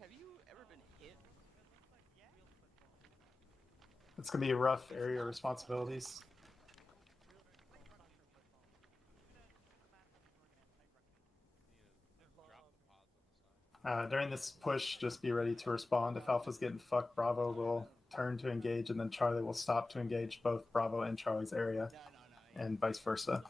have you ever been hit? It's going to be rough area responsibilities. During this push, just be ready to respond. If Alpha's getting fucked, Bravo will turn to engage, and then Charlie will stop to engage both Bravo and Charlie's area, and vice versa.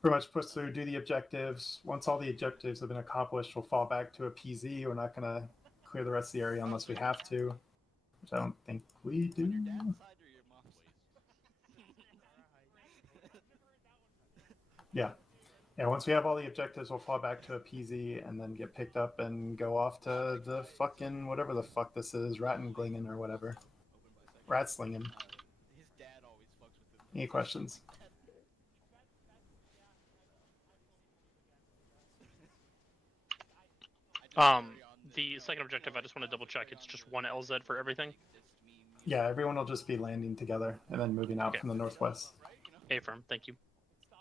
Pretty much push through, do the objectives. Once all the objectives have been accomplished, we'll fall back to a PZ. We're not going to clear the rest of the area unless we have to, which I don't think we do. On your dad's side or your mom's? Yeah. Yeah, once we have all the objectives, we'll fall back to a PZ and then get picked up and go off to the fucking whatever the fuck this is, Rattenglingen or whatever. Ratslingen. His dad always fucks with him. Any questions? The second objective, I just want to double check. It's just one LZ for everything? Yeah, everyone will just be landing together and then moving out from the northwest. Affirm, thank you.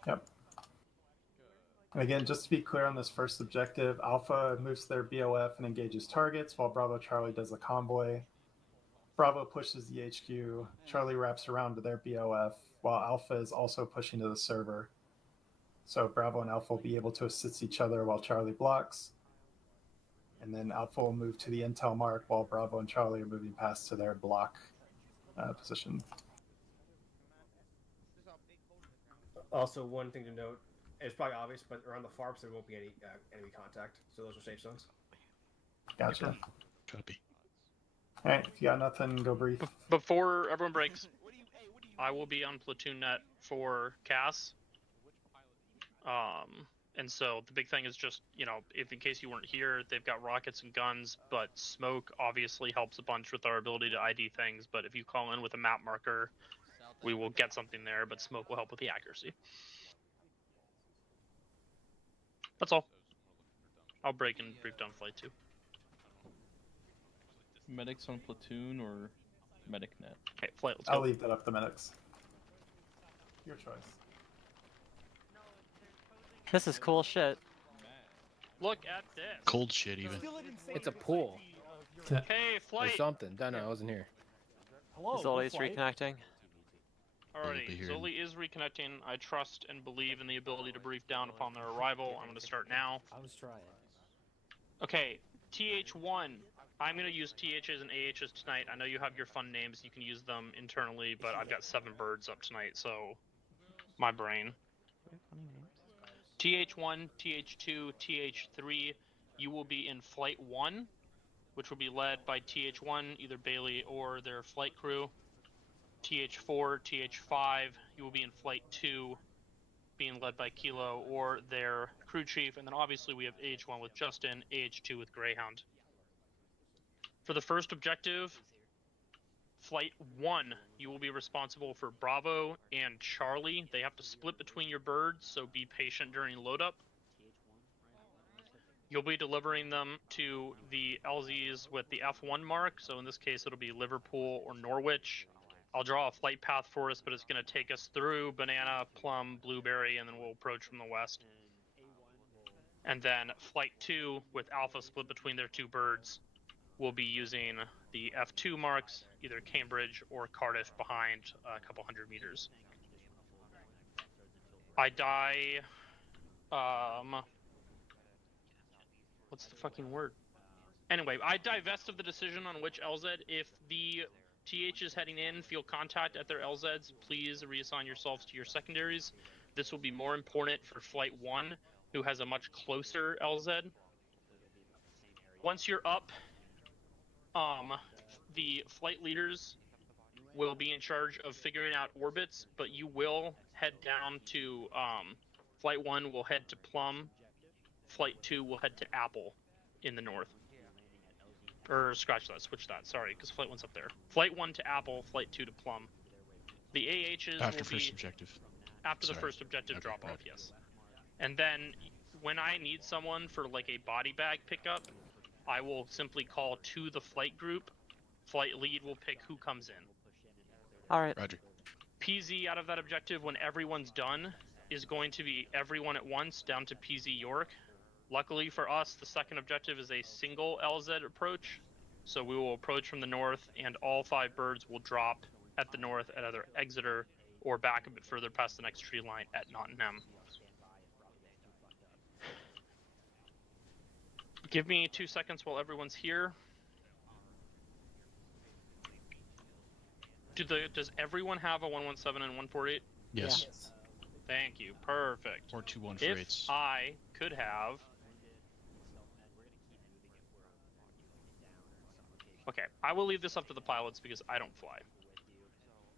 Yep. And again, just to be clear on this first objective, Alpha moves their BOF and engages targets, while Bravo Charlie does the convoy. Bravo pushes the HQ, Charlie wraps around to their BOF, while Alpha is also pushing to the server. So Bravo and Alpha will be able to assist each other while Charlie blocks. And then Alpha will move to the intel mark while Bravo and Charlie are moving past to their block position. Also, one thing to note, it's probably obvious, but around the farms there won't be any enemy contact, so those are safe zones. Gotcha. Copy. All right, if you got nothing, go brief. Before everyone breaks, I will be on platoon net for Cass. And so the big thing is just, you know, if in case you weren't here, they've got rockets and guns, but smoke obviously helps a bunch with our ability to ID things. But if you call in with a map marker, we will get something there, but smoke will help with the accuracy. That's all. I'll break and brief down flight 2. Medics on platoon or medic net? Okay, flight, let's go. I'll leave that up to medics. Your choice. This is cool shit. Look at this. Cold shit, even. It's a pool. Okay, Or flight. something. Don't know, I wasn't here. Hello, Zoli's reconnecting. Alrighty, Zoli is reconnecting. I trust and believe in the ability to brief down upon their arrival. I'm going to start now. I was trying. Okay, TH1. I'm going to use THs and AHs tonight. I know you have your fun names. You can use them internally, but I've got 7 birds up tonight, so my brain. TH1, TH2, TH3, you will be in Flight 1, which will be led by TH1, either Bailey or their flight crew. TH4, TH5, you will be in Flight 2, being led by Kilo or their crew chief. And then obviously we have AH1 with Justin, AH2 with Greyhound. For the first objective, Flight 1, you will be responsible for Bravo and Charlie. They have to split between your birds, so be patient during load up. You'll be delivering them to the LZs with the F1 mark, so in this case it'll be Liverpool or Norwich. I'll draw a flight path for us, but it's going to take us through Banana, Plum, Blueberry, and then we'll approach from the west. And then Flight 2, with Alpha split between their 2 birds, will be using the F2 marks, either Cambridge or Cardiff behind a couple hundred meters. I die, what's the fucking word? Anyway, I divest of the decision on which LZ. If the THs heading in feel contact at their LZs, please reassign yourselves to your secondaries. This will be more important for Flight 1, who has a much closer LZ. Once you're up, the flight leaders will be in charge of figuring out orbits, but you will head down to, Flight 1 will head to Plum, Flight 2 will head to Apple in the north. Or scratch that, switch that, sorry, because Flight 1's up there. Flight 1 to Apple, Flight 2 to Plum. The AHs After will first be objective. after the first objective Okay, drop-off, right. yes. And then when I need someone for like a body bag pickup, I will simply call to the flight group. Flight lead will pick who comes in. Alright. Roger. PZ out of that objective when everyone's done is going to be everyone at once down to PZ York. Luckily for us, the second objective is a single LZ approach. So we will approach from the north, and all 5 birds will drop at the north at either Exeter or back a bit further past the next tree line at Nottingham. Give me 2 seconds while everyone's here. Does everyone have a 117 and 148? Yes. Thank you. Perfect. Or 2 If 148s. I could have... Okay, I will leave this up to the pilots because I don't fly.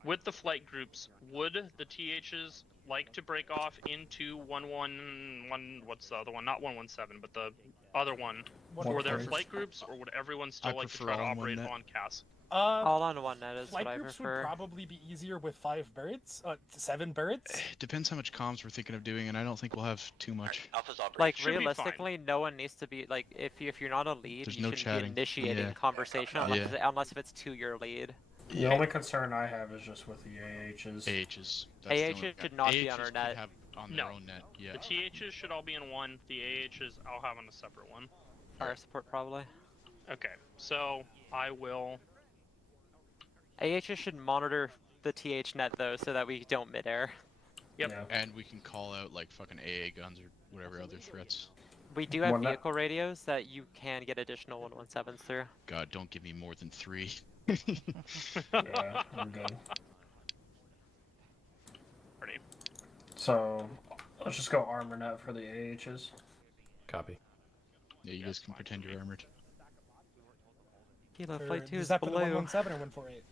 With the flight groups, would the THs like to break off into 111... What's the other one? Not 117, but the other one. For their flight groups, or would everyone still like to try to operate on CAS? All on one net is flight what I groups prefer. would probably be easier with 5 birds, 7 birds. Depends how much comms we're thinking of doing, and I don't think we'll have too much. Alpha's Like Should be realistically, no one needs to be like if you're not a lead, There's you no shouldn't chatting. be initiating Yeah. conversation unless if it's to your lead. The only concern I have is just with the AHs. AHs. AHs should not be on our could net. have on No. their own net. Yeah. The THs should all be in one. The AHs I'll have on a separate one. Fire support probably. Okay, so I will... AHs should monitor the TH net though, so that we don't midair. Yep. Yeah. And we can call out like fucking AA guns or whatever other threats. We do have One net. vehicle radios that you can get additional 117s through. God, don't give me more than 3. Yeah, I'm good. Ready. So, let's just go armor net for the AHs. Copy. Yeah, you guys can pretend you're armored. Kilo Or flight 2 is is that for the blue. 117 or 148?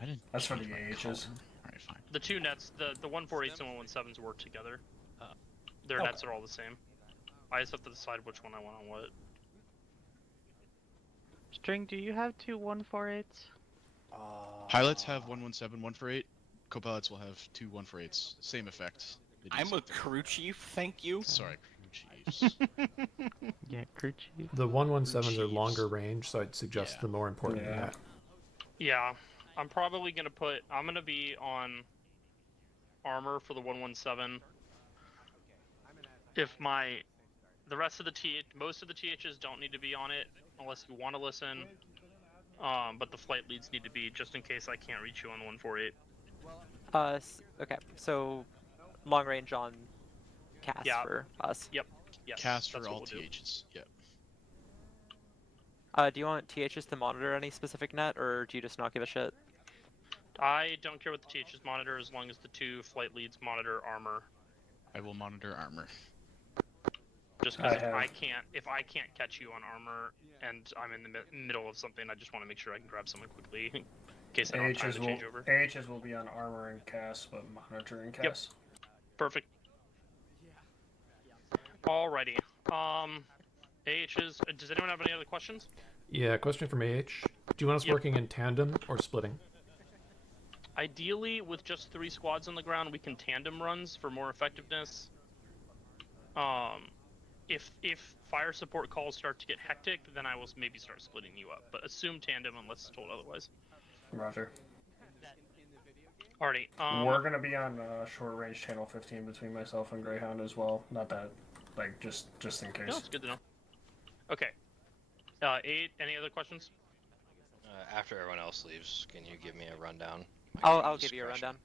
I didn't. That's for change the my AHs. color. Alright, fine. The 2 nets, the 148s and 117s work together. Their Okay. nets are all the same. I just have to decide which one I want on what. String, do you have 2 148s? Pilots have 117, 148. Co-pilots will have 2 148s. Same effect. They do I'm the a same thing. crew chief, thank you. Sorry, crew chiefs. Yeah, crew chief. The 117s are Chiefs. longer range, so I'd suggest Yeah. the more important Yeah. net. Yeah, I'm probably gonna put. I'm gonna be on armor for the 117. If the rest of the most of the THs don't need to be on it unless you want to listen. But the flight leads need to be just in case I can't reach you on the 148. Okay, so long range on CAS Yeah. for us. Yep. Yes. Cast that's for what all we'll do. THs. Yep. Do you want THs to monitor any specific net, or do you just not give a shit? I don't care what the THs monitor as long as the 2 flight leads monitor armor. I will monitor armor. Just because I if I can't catch you on armor and I'm in the middle of something, I just want to make sure I can grab someone quickly in case I don't have time to change over. AHs will be on armor and CAS, but monitoring CAS. Perfect. Alrighty. AHs. Does anyone have any other questions? Yeah, question from AH. Do you want us Yep. working in tandem or splitting? Ideally, with just 3 squads on the ground, we can tandem runs for more effectiveness. If fire support calls start to get hectic, then I will maybe start splitting you up. But assume tandem unless told otherwise. Roger. Alrighty. We're gonna be on short range channel 15 between myself and Greyhound as well. Not that, like, just in case. No, it's good to know. Okay. 8. Any other questions? After everyone else leaves, can you give me a rundown? I'll give you a rundown.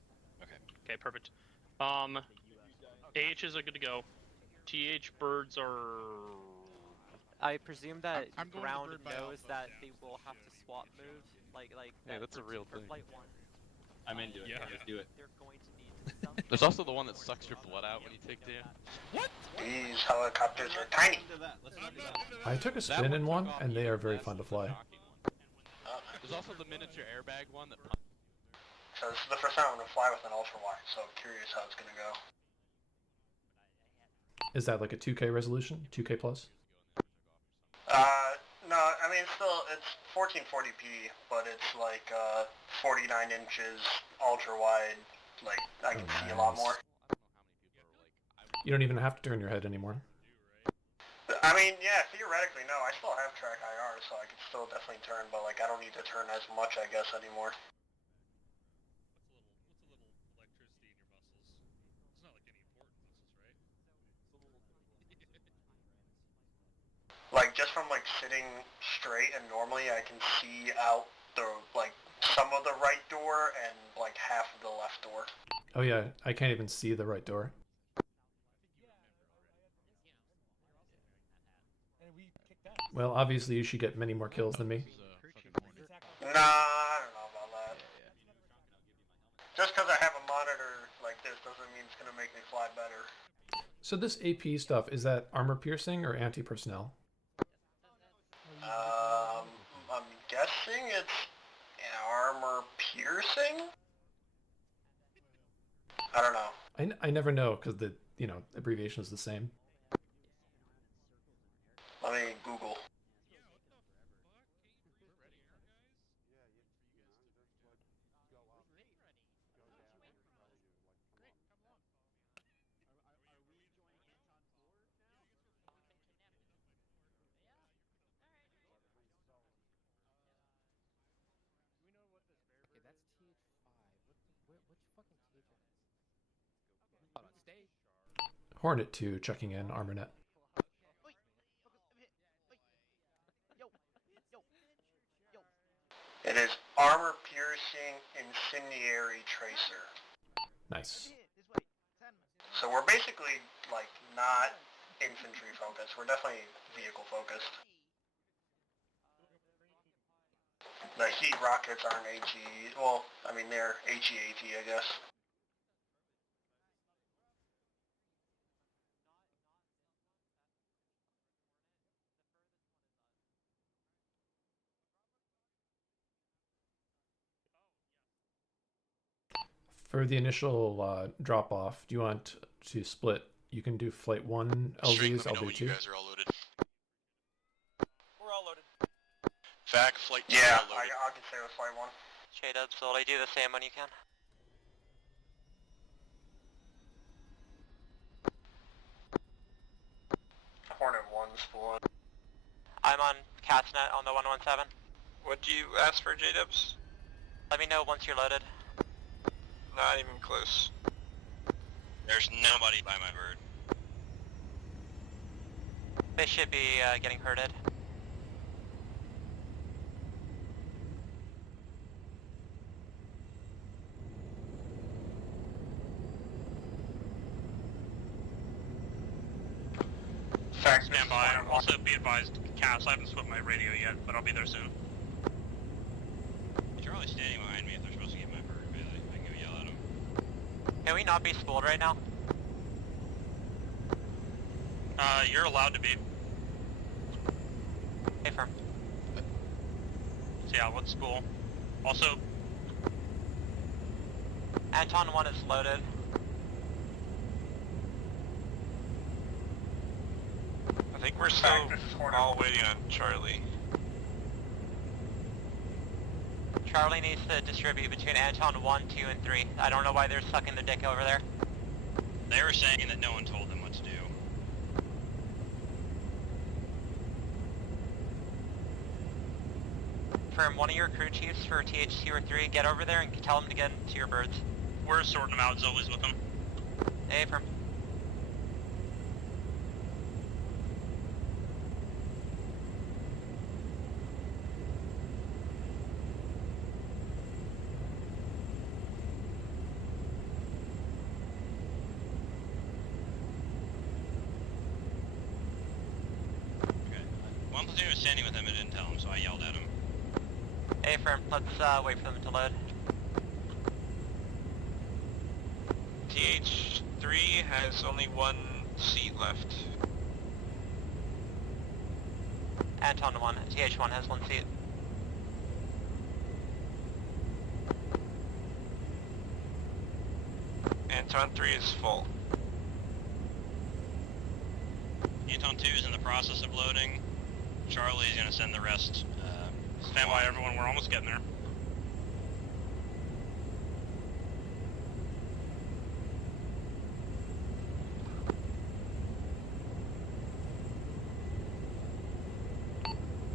Okay, perfect. AHs are good to go. TH birds are... I presume that I'm going to ground bird by knows alpha. that they will have to swap moves, like Yeah, that that's a for- real for thing. Flight 1. I'm into it. Yeah. Let's do it. They're going to need some. There's also the one that sucks your blood out when you take damage. These helicopters are tiny. I took a spin in one, and they are very fun to fly. There's also the miniature airbag one that. So this is the first time I'm gonna fly with an ultra wide, so I'm curious how it's gonna go. Is that like a 2K resolution? 2K plus? No, I mean still it's 1440p, but it's like 49 inches ultra wide. Like I can see a lot more. You don't even have to turn your head anymore. I mean, yeah, theoretically, no. I still have track IR, so I can still definitely turn, but like I don't need to turn as much, I guess, anymore. sitting straight, and normally I can see out the, like, some of the right door and, like, half of the left door. Oh yeah, I can't even see the right door. Well, obviously you should get many more kills than me. Nah, I don't know about that. Just because I have a monitor like this doesn't mean it's going to make me fly better. So this AP stuff, is that armor piercing or anti-personnel? I'm guessing it's armor piercing? I don't know. I never know because the, abbreviation is the same. Let me Google. Hornet 2 checking in, ArmorNet. It is armor piercing incendiary tracer. Nice. So we're basically like not infantry focused. We're definitely vehicle focused. The heat rockets aren't HE. Well, I mean they're HEAT, I guess. For the initial drop-off, do you want to split? You can do Flight 1 LZs, I'll do 2. You guys are all loaded. We're all loaded. Vac, Flight 2 Yeah, all loaded. I can say with Flight 1. J-Dub, slowly do the same when you can. Hornet 1's full. I'm on Catsnet on the 117. What do you ask for, J-Dubs? Let me know once you're loaded. Not even close. There's nobody by my bird. They should be getting herded. Stand by. Also, be advised, Cass, I haven't split my radio yet, but I'll be there soon. Charlie's standing behind me if they're supposed to get my bird, Bailey. I can go yell at him. Can we not be spooled right now? You're allowed to be. Hey, firm. So yeah, let's spool. Also, Anton 1 is loaded. I think we're still all waiting on Charlie. Charlie needs to distribute between Anton 1, 2, and 3. I don't know why they're sucking the dick over there. They were saying that no one told them what to do. Firm, one of your crew chiefs for TH2 or 3, get over there and tell them to get into your birds. we're sorting them out. Zoe's with them. Hey, firm. One platoon was standing with him and didn't tell him, so I yelled at him. Hey, firm. Let's wait for them to load. TH3 has only one seat left. Anton 1. TH1 has one seat. Anton 3 is full. Anton 2 is in the process of loading. Charlie's gonna send the rest. Stand by, everyone. We're almost getting there.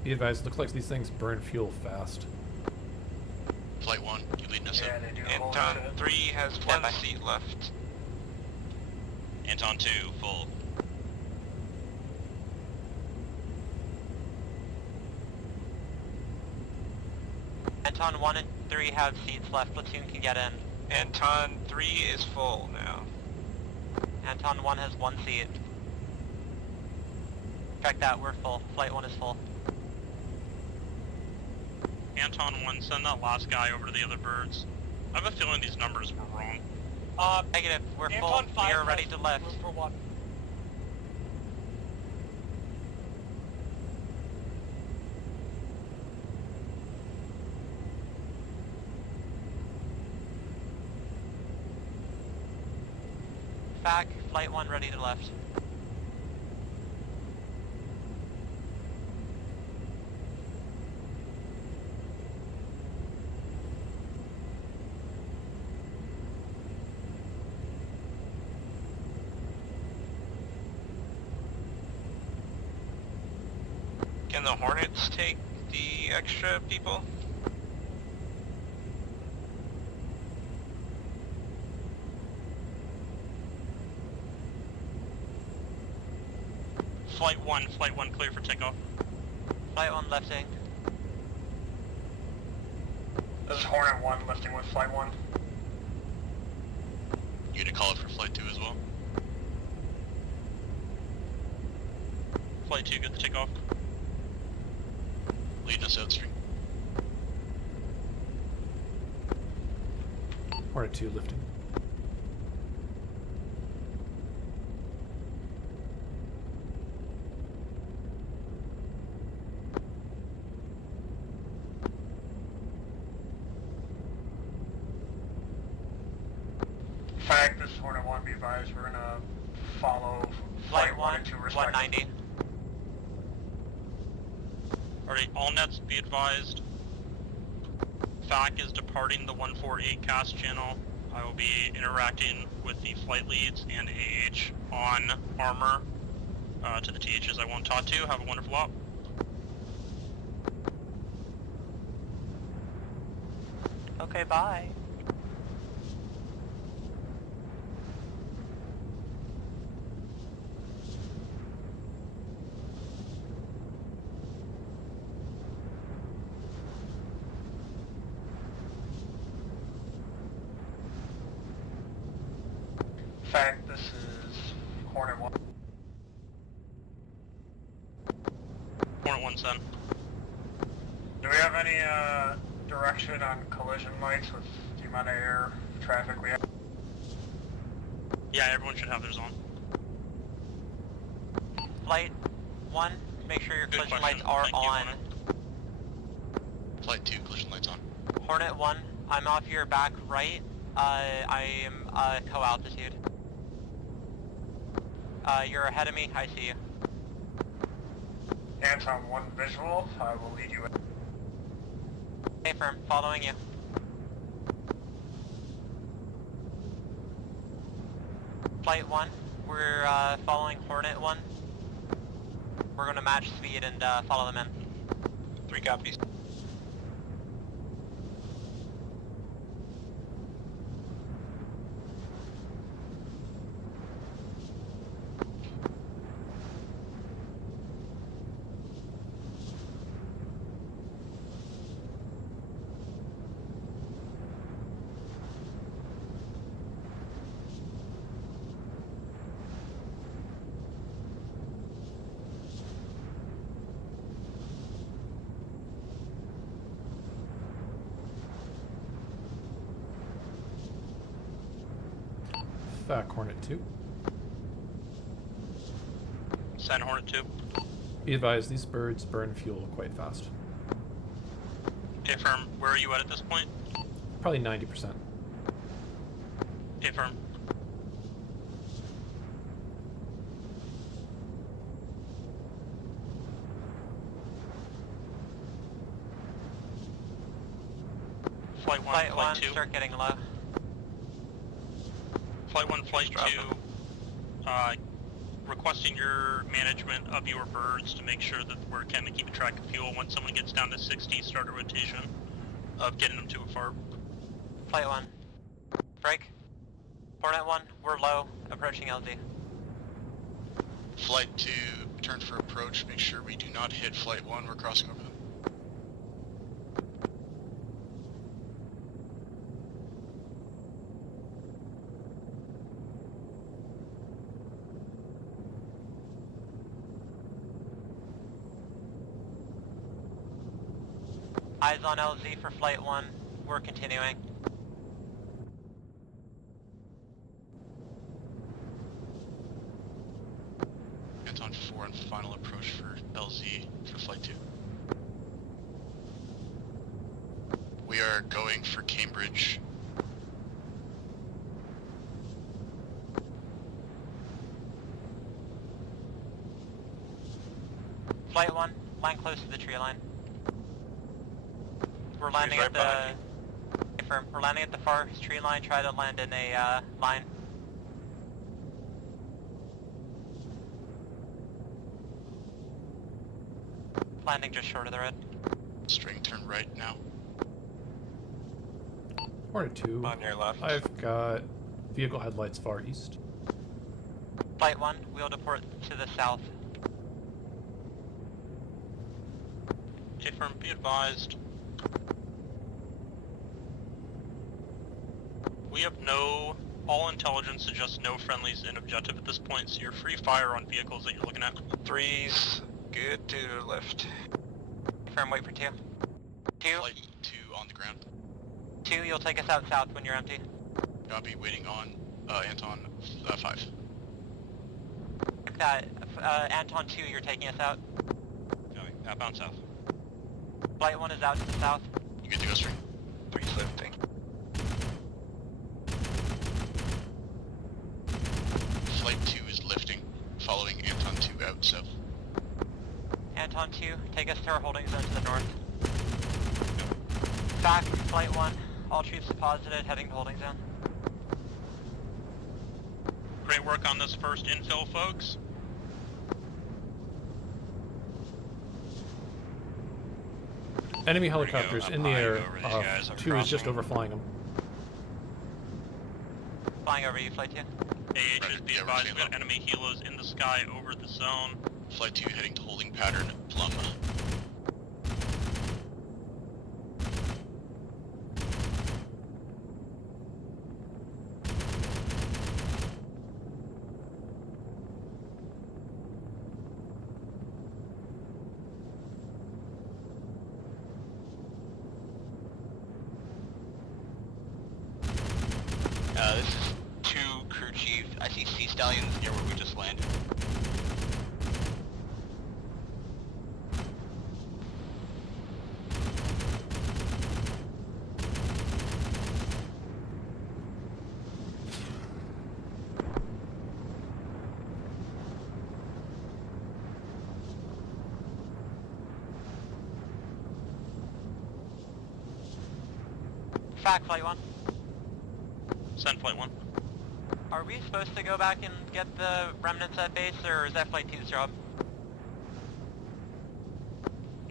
Be advised, looks like these things burn fuel fast. Flight 1, you leading us Yeah, up? they do. Anton 3 has one seat left. Anton 2, full. Anton 1 and 3 have seats left. Platoon can get in. Anton 3 is full now. Anton 1 has 1 seat. Check that, we're full. Flight 1 is full. Anton 1, send that last guy over to the other birds. I have a feeling these numbers were wrong. Negative, we're full. Anton 5 We are ready has to lift. room for 1. Back, flight 1 ready to lift. Can the Hornets take the extra people? Flight 1, clear for takeoff. Flight 1 lifting. This is Hornet 1 lifting with Flight 1. You need to call it for Flight 2 as well. Flight 2, good to take off. Lead us outstream. Hornet 2 lifting. Fact, this is Hornet 1, be advised, we're gonna follow Flight 1 and 2 respectively. 190. Alright, all nets be advised. FAC is departing the 148 cast channel. I will be interacting with the flight leads and AH on armor. To the THs I won't talk to. Have a wonderful op. Okay, bye. Fact, this is Hornet 1. Hornet 1 send. Do we have any direction on collision lights with the amount of air traffic we have? Yeah, everyone should have theirs on. Flight 1, make sure your Good collision question. lights are Thank you, on. Hornet. Flight 2, collision lights on. Hornet 1, I'm off your back right. I am co-altitude. You're ahead of me, I see you. Anton 1 visual, I will lead you in. Hey, firm, following you. Flight 1, we're following Hornet 1. We're going to match speed and follow them in. 3 copies. FAC Hornet 2. Send Hornet 2. Be advised, these birds burn fuel quite fast. Okay, firm. Where are you at this point? Probably 90%. Okay, firm. Flight 1, Flight 1, 2. start getting low. Flight 1, Flight 2, requesting your management of your birds to make sure that we're kind of keeping track of fuel. When someone gets down to 60, start a rotation of getting them to a FARP. Flight 1, break. Hornet 1, we're low, approaching LZ. Flight 2, turn for approach. Make sure we do not hit Flight 1. We're crossing over them. Eyes on LZ for Flight 1. We're continuing. Anton 4 on final approach for LZ for Flight 2. We are going for Cambridge. Flight 1, land close to the tree line. We're landing right at the... behind Confirm. We're landing at the far tree line. Try to land in a line. Landing just short of the red. String turn right now. Hornet 2. On your left. I've got vehicle headlights far east. Flight 1, we'll deport to the south. Confirm, be advised. We have all intelligence suggests no friendlies in objective at this point, so you're free fire on vehicles that you're looking at. 3's good to left. Confirm, wait for 2. 2, Flight 2 on the ground. 2, you'll take us out south when you're empty. Copy, waiting on Anton 5. Like that, Anton 2, you're taking us out. Copy, outbound south. Flight 1 is out to the south. You good to go, String? 3's lifting. Flight 2 is lifting, following Anton 2 out south. Anton 2, take us to our holding zone to the north. Back, Flight 1, all troops deposited, heading to holding zone. Great work on this first infill, folks. Enemy We're gonna go helicopters up in the high air. over these guys. I'm 2 is just crossing. overflying them. Flying over you, Flight 2. AH is be yeah, we're advised, staying we got low. enemy helos in the sky over the zone. Flight 2 heading to holding pattern, Plum. This is 2 crew chief. I see Sea Stallions near where we just landed. Back, Flight 1. Send Flight 1. Are we supposed to go back and get the remnants at base, or is that Flight 2's job?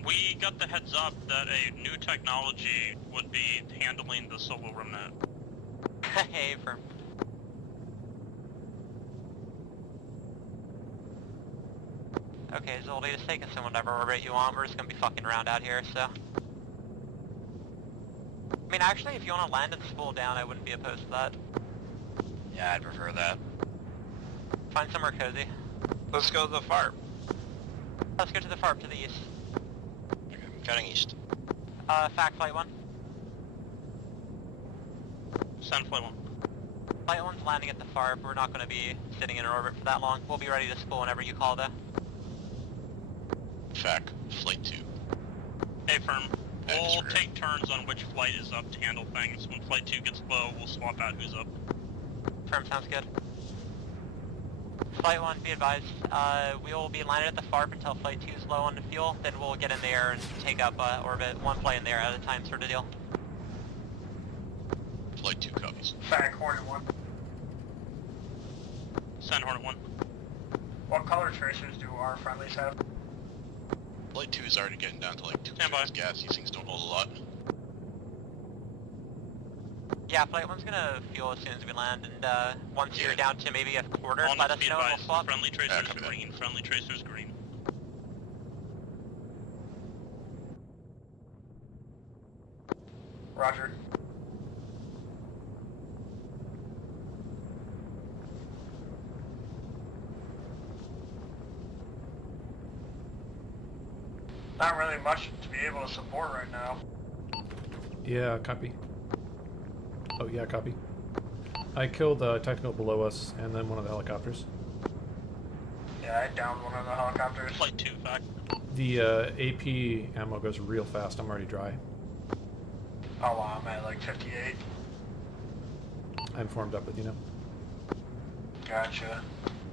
We got the heads up that a new technology would be handling the solo remnant. Hey, firm. Okay, Zoldy, just take us in whatever orbit you want. We're just gonna be fucking around out here, so. I mean, actually, if you want to land and spool down, I wouldn't be opposed to that. Yeah, I'd prefer that. Find somewhere cozy. Let's go to the FARP. Let's go to the FARP to the east. Okay, I'm cutting east. Fact, Flight 1. Send Flight 1. Flight 1's landing at the FARP. We're not going to be sitting in an orbit for that long. We'll be ready to spool whenever you call, though. FAC, Flight 2. Hey, firm. We'll Atmosphere. take turns on which flight is up to handle things. When Flight 2 gets low, we'll swap out who's up. Firm, sounds good. Flight 1, be advised. We will be landed at the FARP until Flight 2 is low on the fuel, then we'll get in the air and take up orbit. One flight in the air at a time, sort of deal. Flight 2 copies. Back, Hornet 1. Send Hornet 1. What color tracers do our friendlies have? Flight 2 is already getting down to like 2 Stand by. gas. These things don't hold a lot. Yeah, Flight 1's gonna fuel as soon as we land, and once you're Yeah. down to maybe a quarter, On let the us speed know and we'll advised. swap. Friendly tracers copy that. green. Friendly tracers green. Roger. Not really much to be able to support right now. Yeah, copy. Oh yeah, copy. I killed technical below us and then one of the helicopters. Yeah, I downed one of the helicopters. Flight 2, fact. The AP ammo goes real fast. I'm already dry. Oh wow, I'm at like 58. I'm formed up with you now. Gotcha.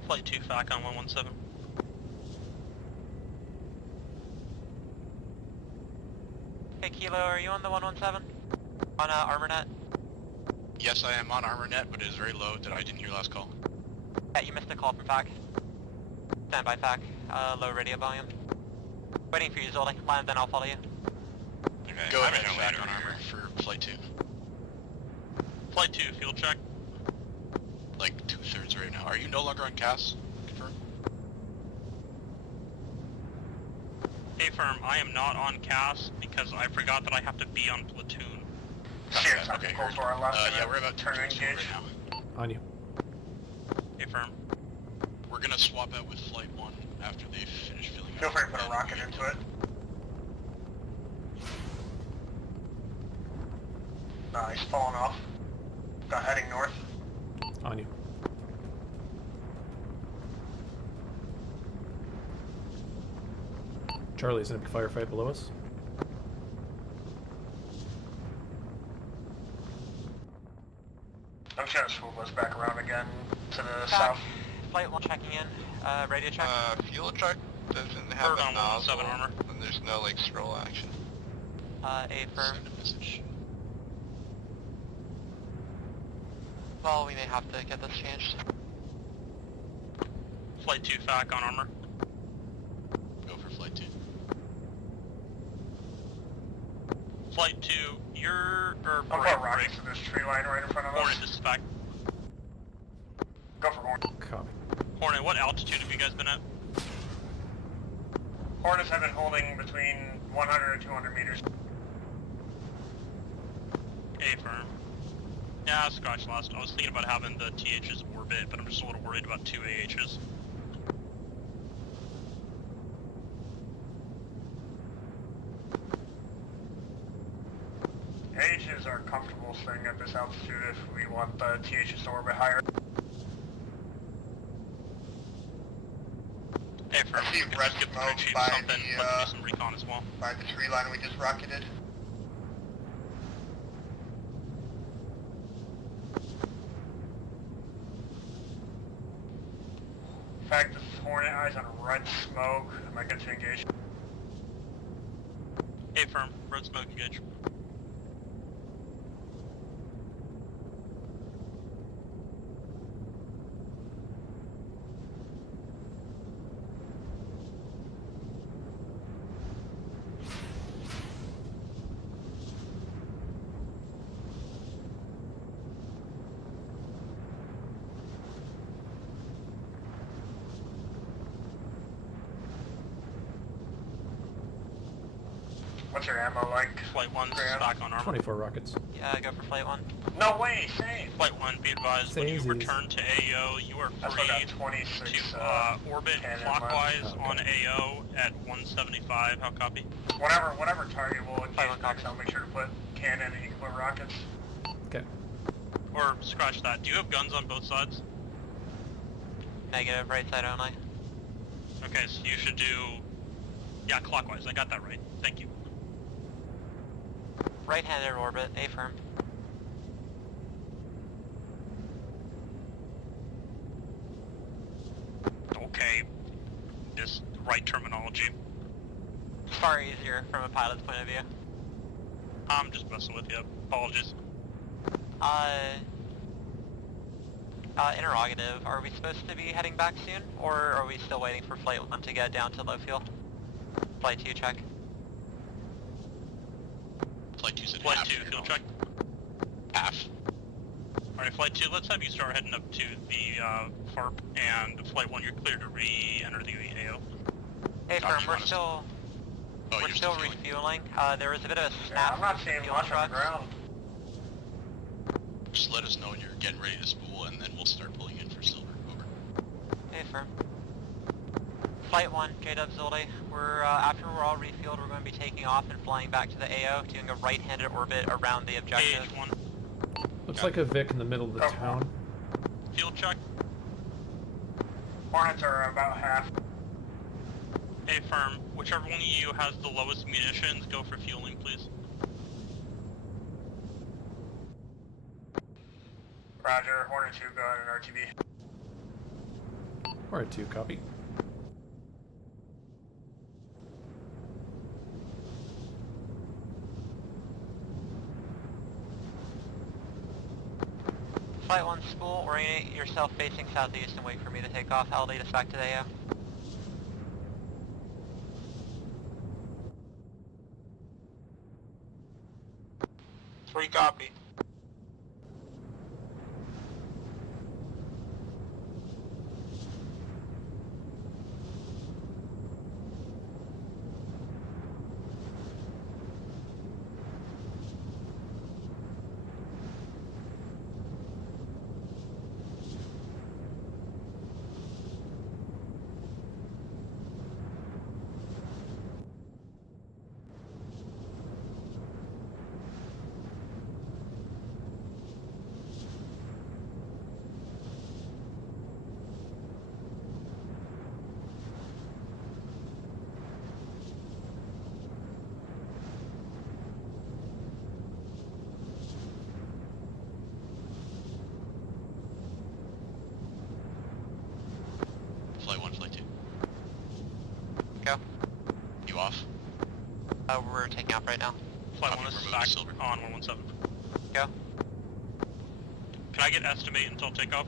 Flight 2, fact on 117. Hey Kilo, are you on the 117? On ArmaNet? Yes, I am on ArmaNet, but it is very low. I didn't hear last call. Yeah, you missed a call from FAC. Stand by FAC. Low radio volume. Waiting for you, Zoldy. Land, then I'll follow you. Okay, Go I'm ahead, in Shaq, on armor for Flight 2. Flight 2, field check. Like 2/3 right now. Are you no longer on CAS? Confirm. Hey firm, I am not on CAS because I forgot that I have to be on platoon. Serious, Okay, go heard. for our left. Yeah, we're about turn 2 engage. right now. On you. Hey firm. We're gonna swap out with Flight 1 after they finish filling Feel out. free to put a rocket into it. He's falling off. Got heading north. On you. Charlie's in a firefight below us. I'm just gonna swoop us back around again to the FAC. south. Flight 1 checking in. Radio check. Fuel truck doesn't have Bird a on nozzle, 117 armor. and there's no like scroll action. A firm. Send a message. Well, we may have to get this changed. Flight 2, fac on armor. Go for Flight 2. Flight 2, you're... I'm putting rockets in this tree line right in front of us. Hornet, this is fac. Go for Hornet. Copy. Hornet, what altitude have you guys been at? Hornets have been holding between 100 and 200 meters. A firm. Yeah, scratch last. I was thinking about having the TH's orbit, but I'm just a little worried about 2 AHs. AHs are a comfortable thing at this altitude if we want the THs to orbit higher. Hey firm, I see if red you could smoke achieve by something, the, let's do some recon as well. By the tree line we just rocketed. In fact, this is Hornet, eyes on red smoke. Am I good to engage? Hey firm, road smoke engage. What's your ammo like? Flight 1's Graham? back on armor. 24 rockets. Yeah, go for Flight 1. No way, same. Flight 1, be advised, when you Samesies. return to AO, you are That's what free got 26 to orbit cannon clockwise left. on AO at 175. How copy? Whatever target will engage Flight 1 next, I'll make sure to put cannon and you can put rockets. Okay. Or scratch that. Do you have guns on both sides? Negative, right side only. Okay, so you should do... Yeah, clockwise. I got that right. Thank you. Right-handed orbit, A firm. Okay. Just right terminology. It's far easier from a pilot's point of view. I'm just messing with you. Apologies. Interrogative. Are we supposed to be heading back soon, or are we still waiting for Flight 1 to get down to low fuel? Flight 2 check. Flight 2 said Flight half 2, your field knowledge. check. Half. Alright, Flight 2, let's have you start heading up to the FARP, and Flight 1, you're clear to re-enter the AO. Hey Doctor, firm, you we're want us- still... Oh, we're you're still fueling? refueling. There was a bit of a Yeah, snap I'm not with seeing fuel much on the trucks. ground. Just let us know when you're getting ready to spool, and then we'll start pulling in for silver. Over. Hey firm. Flight 1, JW Zoldy. We're, after we're all refueled, we're going to be taking off and flying back to the AO, doing a right-handed orbit around the objective. AH1. Looks like a Vic in the middle of the town. Field check. Hornets are about half. A firm. Whichever one of you has the lowest munitions, go for fueling, please. Roger, Hornet 2, go on an RTB. Or a 2, copy. Flight 1 spool, orient yourself facing southeast and wait for me to take off. I'll lead us back to the AO. Three copy. Flight 1, Flight 2. Go. You off? We're taking off right now. Flight 1 is back on 117. Go. Can I get estimate until takeoff?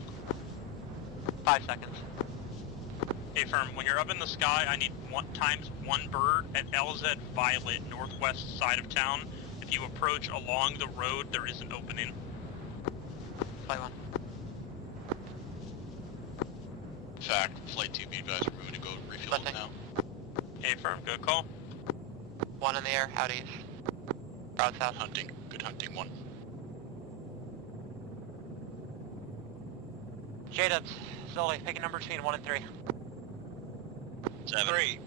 5 seconds. Hey firm, when you're up in the sky, I need 1 times 1 bird at LZ Violet, northwest side of town. If you approach along the road, there is an opening. Flight 1. Fact, Flight 2, be advised, we're moving to go refuel Lifting. now. Hey firm, good call. 1 in the air, out east. Route south. Hunting, good hunting, 1. J-Dubs, Zoli, pick a number between 1 and 3. 7. 3.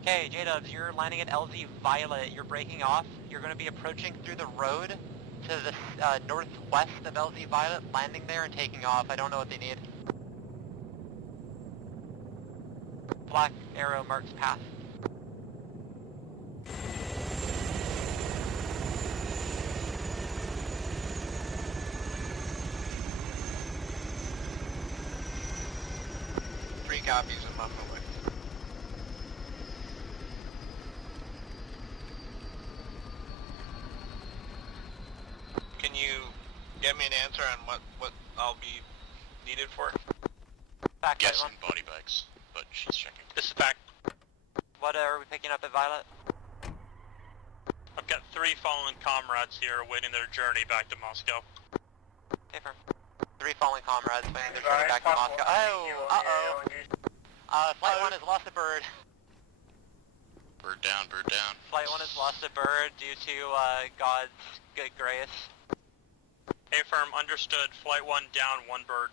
Okay, J-Dubs, you're landing at LZ Violet. You're breaking off. You're going to be approaching through the road to the northwest of LZ Violet, landing there and taking off. I don't know what they need. Black arrow marks path. Three copies of my way. Can you get me an answer on what I'll be needed for? Back, Guessing Flight 1. body bags, but she's checking. This is back. What are we picking up at Violet? I've got 3 fallen comrades here awaiting their journey back to Moscow. Okay, firm. 3 fallen comrades waiting their journey back to Moscow. Oh, uh-oh. Flight 1 has lost a bird. Bird down, bird down. Flight 1 has lost a bird due to, God's good grace. Hey firm, understood. Flight 1 down, 1 bird.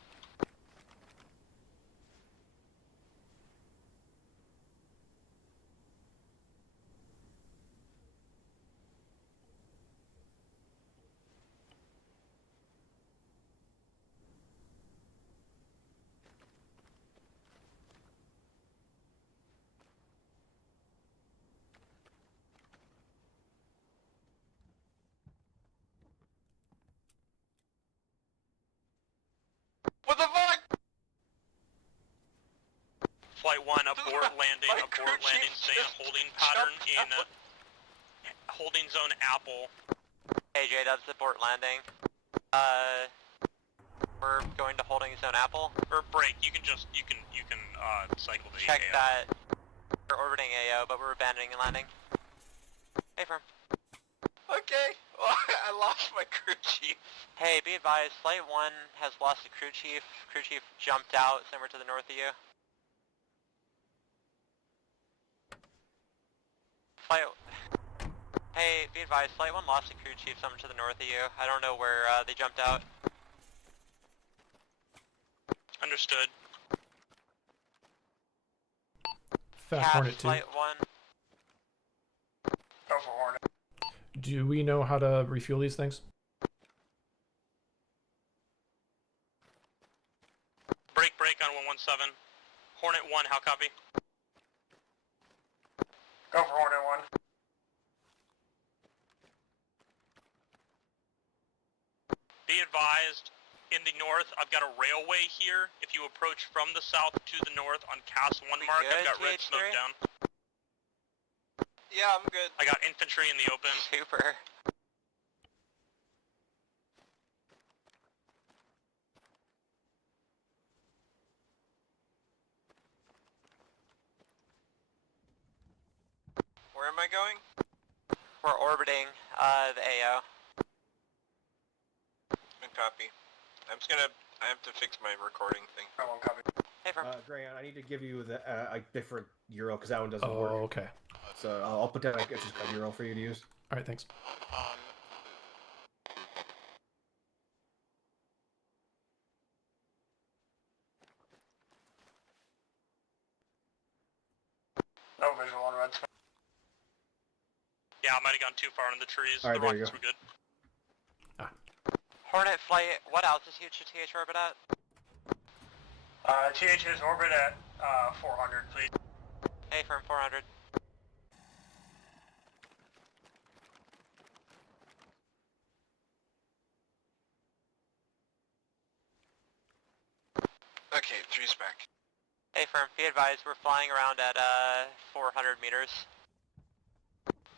What the fuck? Flight 1, abort landing, My crew abort landing, chief stay in just holding pattern jumped in out. holding zone Apple. Hey, J-Dubs, abort landing. We're going to holding zone Apple. Or break, you can cycle the Check AO. that. We're orbiting AO, but we're abandoning and landing. Hey, firm. Okay. Well, I lost my crew chief. Hey, be advised, Flight 1 has lost a crew chief. Crew chief jumped out somewhere to the north of you. Hey, be advised, Flight 1 lost a crew chief somewhere to the north of you. I don't know where they jumped out. Understood. Fat Cast Hornet 2. Flight 1. Go for Hornet. Do we know how to refuel these things? Break on 117. Hornet 1, how copy? Go for Hornet 1. Be advised, in the north, I've got a railway here. If you approach from the south to the north on cast 1 mark, good, I've got red TH3? smoke down. Yeah, I'm good. I got infantry in the open. Super. Where am I going? We're orbiting the AO. Good copy. I have to fix my recording thing. I won't copy. Hey, from Greyhound, I need to give you the a different Euro because that one doesn't Oh, work. okay. So I'll put down just a Euro for you to use. All right, thanks. No visual on red smoke. Yeah, I might have gone too far in the trees. All right, the there you rockets go. were good. Hornet Flight, what altitude should TH orbit at? TH is orbit at 400, please. Hey, firm 400. Okay, 3's back. Hey, firm, be advised, we're flying around at 400 meters.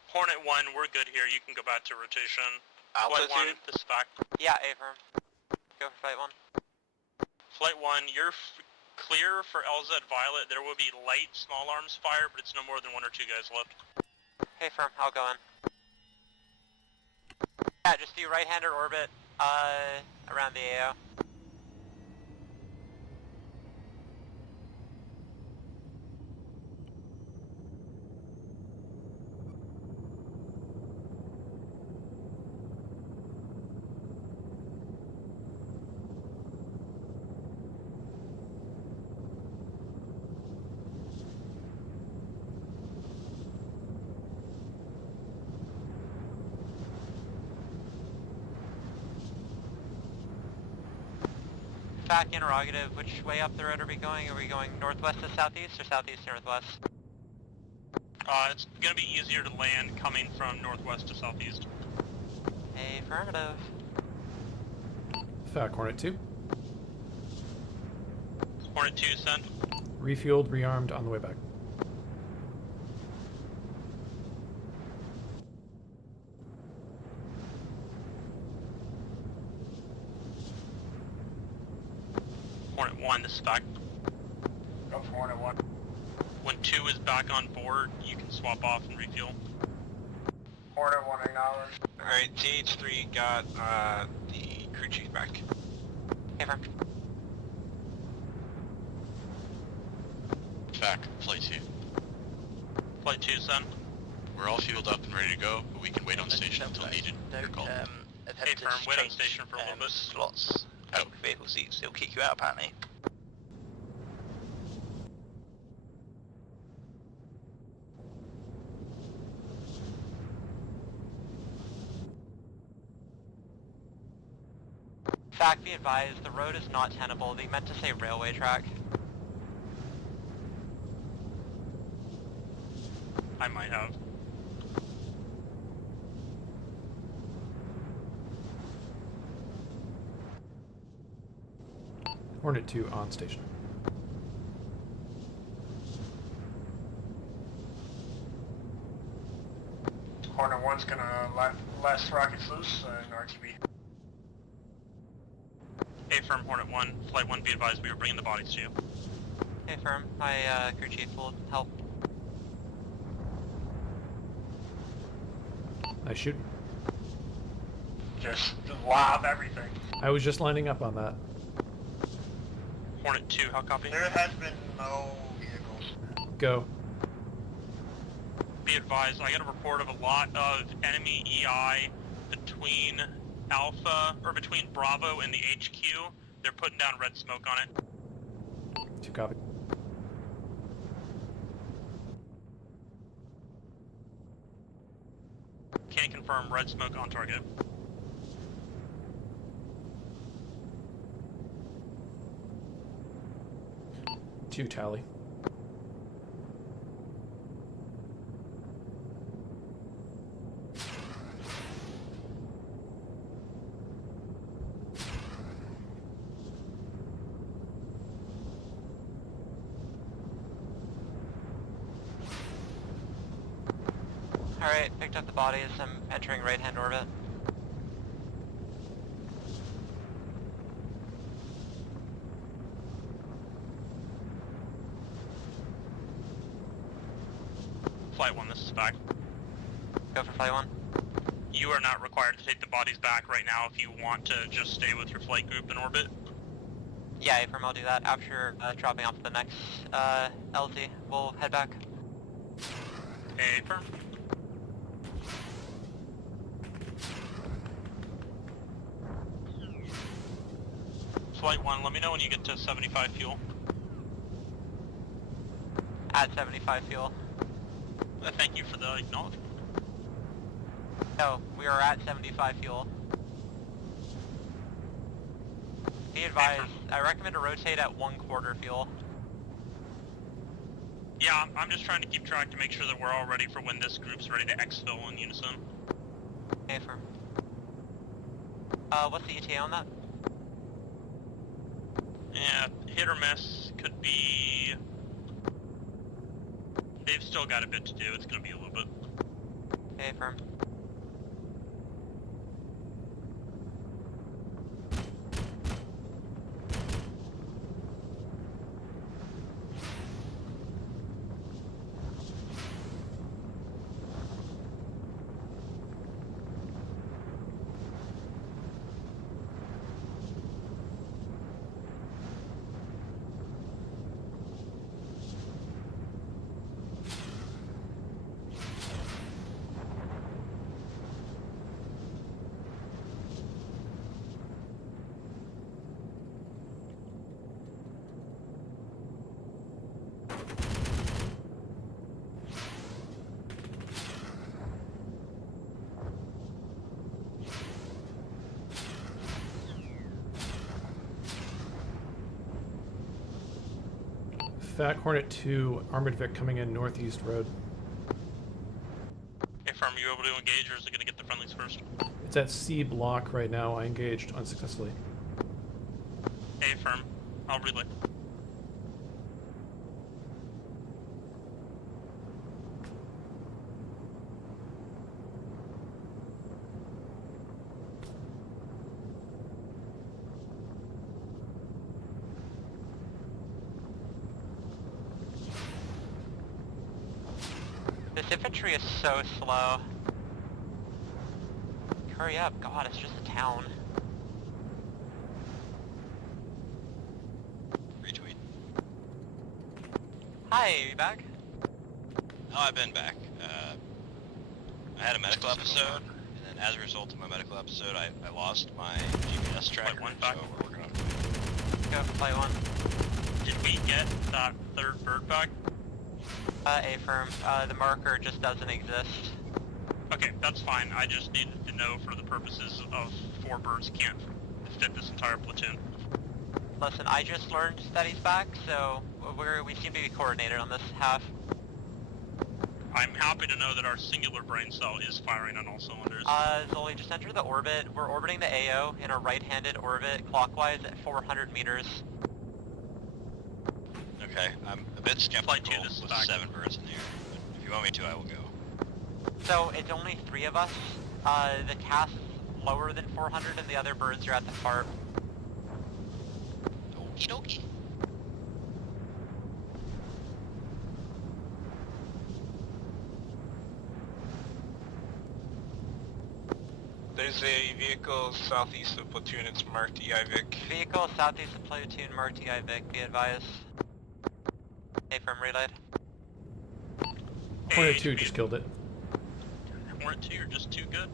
Hornet 1, we're good here. You can go back to rotation. Altitude? Flight 1, this is back. Yeah, A firm. Go for Flight 1. Flight 1, you're clear for LZ Violet. There will be light small arms fire, but it's no more than 1 or 2 guys left. Hey, firm, I'll go in. Yeah, just do right-hander orbit around the AO. Back interrogative, which way up the road are we going? Are we going northwest to southeast or southeast to northwest? It's gonna be easier to land coming from northwest to southeast. Affirmative. Fat Hornet 2. Hornet 2, send. Refueled, rearmed, on the way back. Hornet 1, this is back. Go for Hornet 1. When 2 is back on board, you can swap off and refuel. Hornet 1 acknowledged. Alright, TH3 got the crew chief back. Hey, firm. Back, Flight 2. Flight 2, send. We're all fueled up and ready to go, but we can wait on station until needed. Your call. Hey, firm, wait on station for a little bit. Slots. Take vehicle seats. It'll kick you out apparently. Fact be advised, the road is not tenable. They meant to say railway track. I might have. Hornet 2 on station. Hornet 1's gonna let less rockets loose in RTB. Hey, firm, Hornet 1. Flight 1, be advised, we are bringing the bodies to you. Hey, firm. My crew chief will help. Nice shooting. Just lob everything. I was just lining up on that. Hornet 2, how copy? There has been no vehicles. Go. Be advised, I got a report of a lot of enemy EI between Alpha, or between Bravo and the HQ. They're putting down red smoke on it. 2 copy. confirm red smoke on target. Two tally. Alright, picked up the bodies. I'm entering right-hand orbit. Flight 1, this is back. Go for Flight 1. You are not required to take the bodies back right now if you want to just stay with your flight group in orbit. Yeah, Affirm, I'll do that. After dropping off the next LZ, we'll head back. Affirm. Flight 1, let me know when you get to 75 fuel. At 75 fuel. Thank you for the acknowledgement. No, we are at 75 fuel. Be advised, I recommend to rotate at 1/4 fuel. Yeah, I'm just trying to keep track to make sure that we're all ready for when this group's ready to exfil in unison. Affirm. What's the ETA on that? Yeah, hit or miss, could be... They've still got a bit to do, it's gonna be a little bit. Affirm. Fat Hornet 2, Armored Vic coming in northeast road. Affirm, you able to engage or is it gonna get the friendlies first? It's at C block right now. I engaged unsuccessfully. Affirm, I'll relay. This infantry is so slow. Hurry up, God, it's just a town. Retweet. Hi, you back? Oh, I've been back. I had a medical episode, and then as a result of my medical episode, I lost my GPS tracker, so we're working on it. Go for Flight 1. Did we get that third bird back? Affirm. The marker just doesn't exist. Okay, that's fine. I just needed to know for the purposes of 4 birds can't fit this entire platoon. Listen, I just learned that he's back, so we seem to be coordinated on this half. I'm happy to know that our singular brain cell is firing on all cylinders. Zoli, just enter the orbit. We're orbiting the AO in a right-handed orbit clockwise at 400 meters. Okay, I'm a bit skeptical with 7 birds in the air, but if you want me to, I will go. So, it's only 3 of us. The task is lower than 400 and the other birds are at the FARP. Okie dokie. There's a vehicle southeast of platoon, it's marked EIVIC. Vehicle southeast of platoon marked EIVIC, be advised. Affirm relayed. Hornet 2 just killed it. Hornet 2, you're just too good.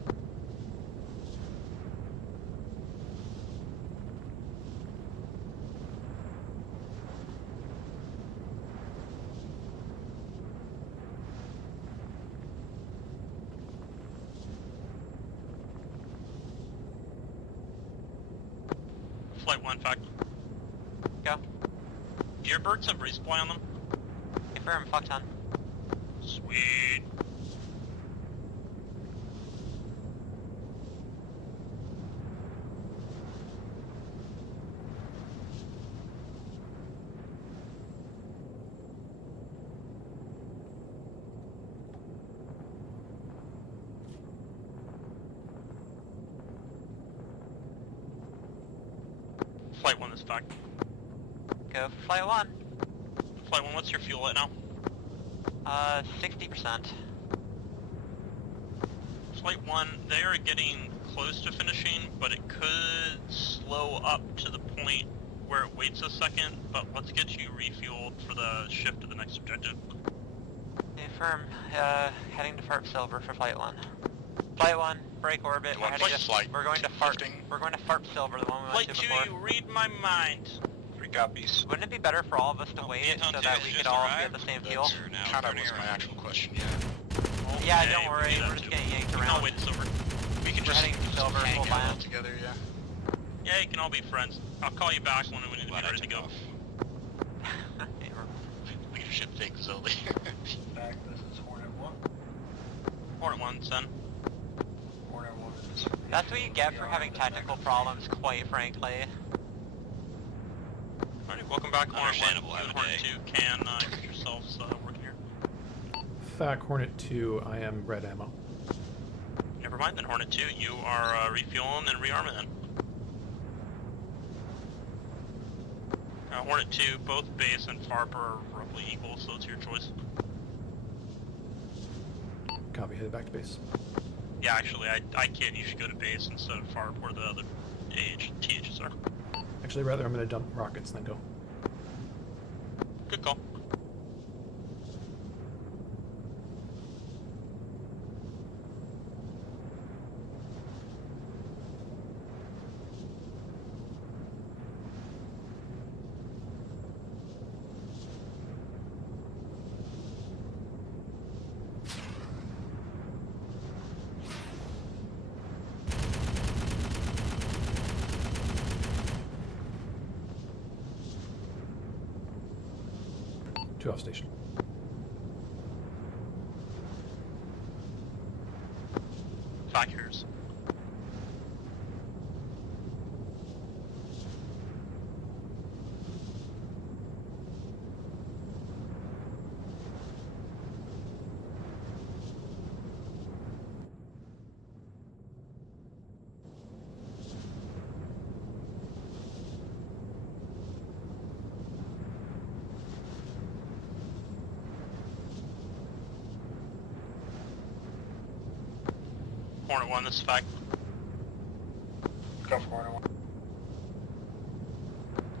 Flight 1, fact. Go. Do your birds have resupply on them? Confirm, fuck ton. Sweet. Flight 1 is back. Go for Flight 1. Flight 1, what's your fuel at now? 60%. Flight 1, they are getting close to finishing, but it could slow up to the point where it waits a second, but let's get you refueled for the shift to the next objective. Confirm, heading to Fart Silver for Flight 1. Flight 1, break orbit, You want we're going to Fart Silver, the one we Flight went to 2, before. you read my mind. 3 copies. Wouldn't it be better for all of us to wait so that we could all get the same fuel? Kind of was my actual question, yeah. Yeah, Okay, don't worry, we can do we're that just too. getting yanked We can around. all wait Silver. We can We're just heading to Silver, hang full out plan. all together, yeah. Yeah, you can all be friends. I'll call you back when we need to be ready to go. Leadership takes Zoli. Back, this is Hornet 1. Hornet 1, send. Hornet 1 is... That's what you get for having technical problems, quite frankly. Alright, welcome back, Hornet 1. Understandable, You have and a Hornet day. 2 can get yourselves working here. Fact, Hornet 2, I am red ammo. Never mind then, Hornet 2, you are refueling and rearming then. Hornet 2, both base and FARP are roughly equal, so it's your choice. Copy, headed back to base. Yeah, actually, I kid, you should go to base instead of FARP where the other THs are. Actually, rather, I'm going to dump rockets and then go. Good call. Two off station. Factors. Hornet 1, this is fact. Go for Hornet 1.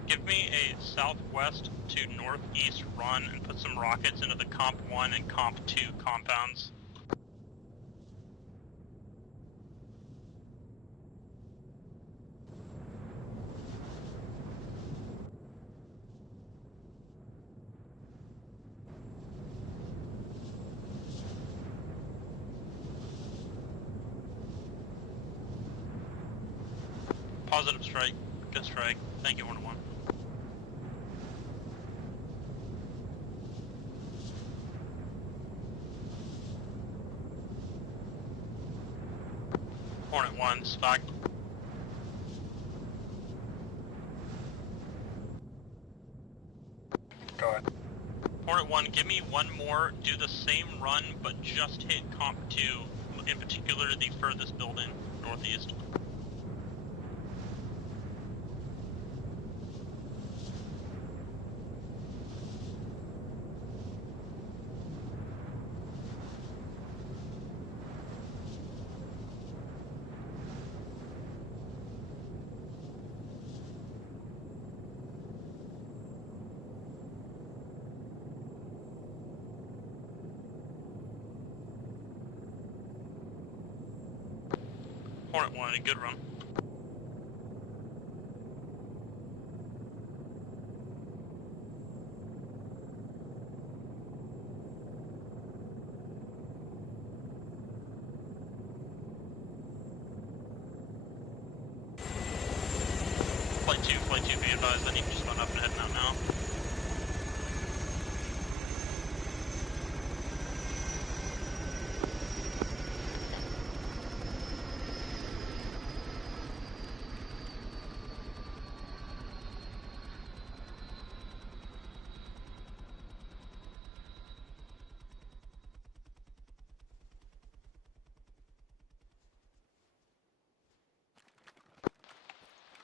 Give me a southwest to northeast run and put some rockets into the Comp 1 and Comp 2 compounds. Positive strike. Good strike. Thank you, Hornet 1. Hornet 1, spec. Go ahead. Hornet 1, give me one more, do the same run, but just hit Comp 2, in particular the furthest building, northeast. Hornet 1, a good run. Flight 2,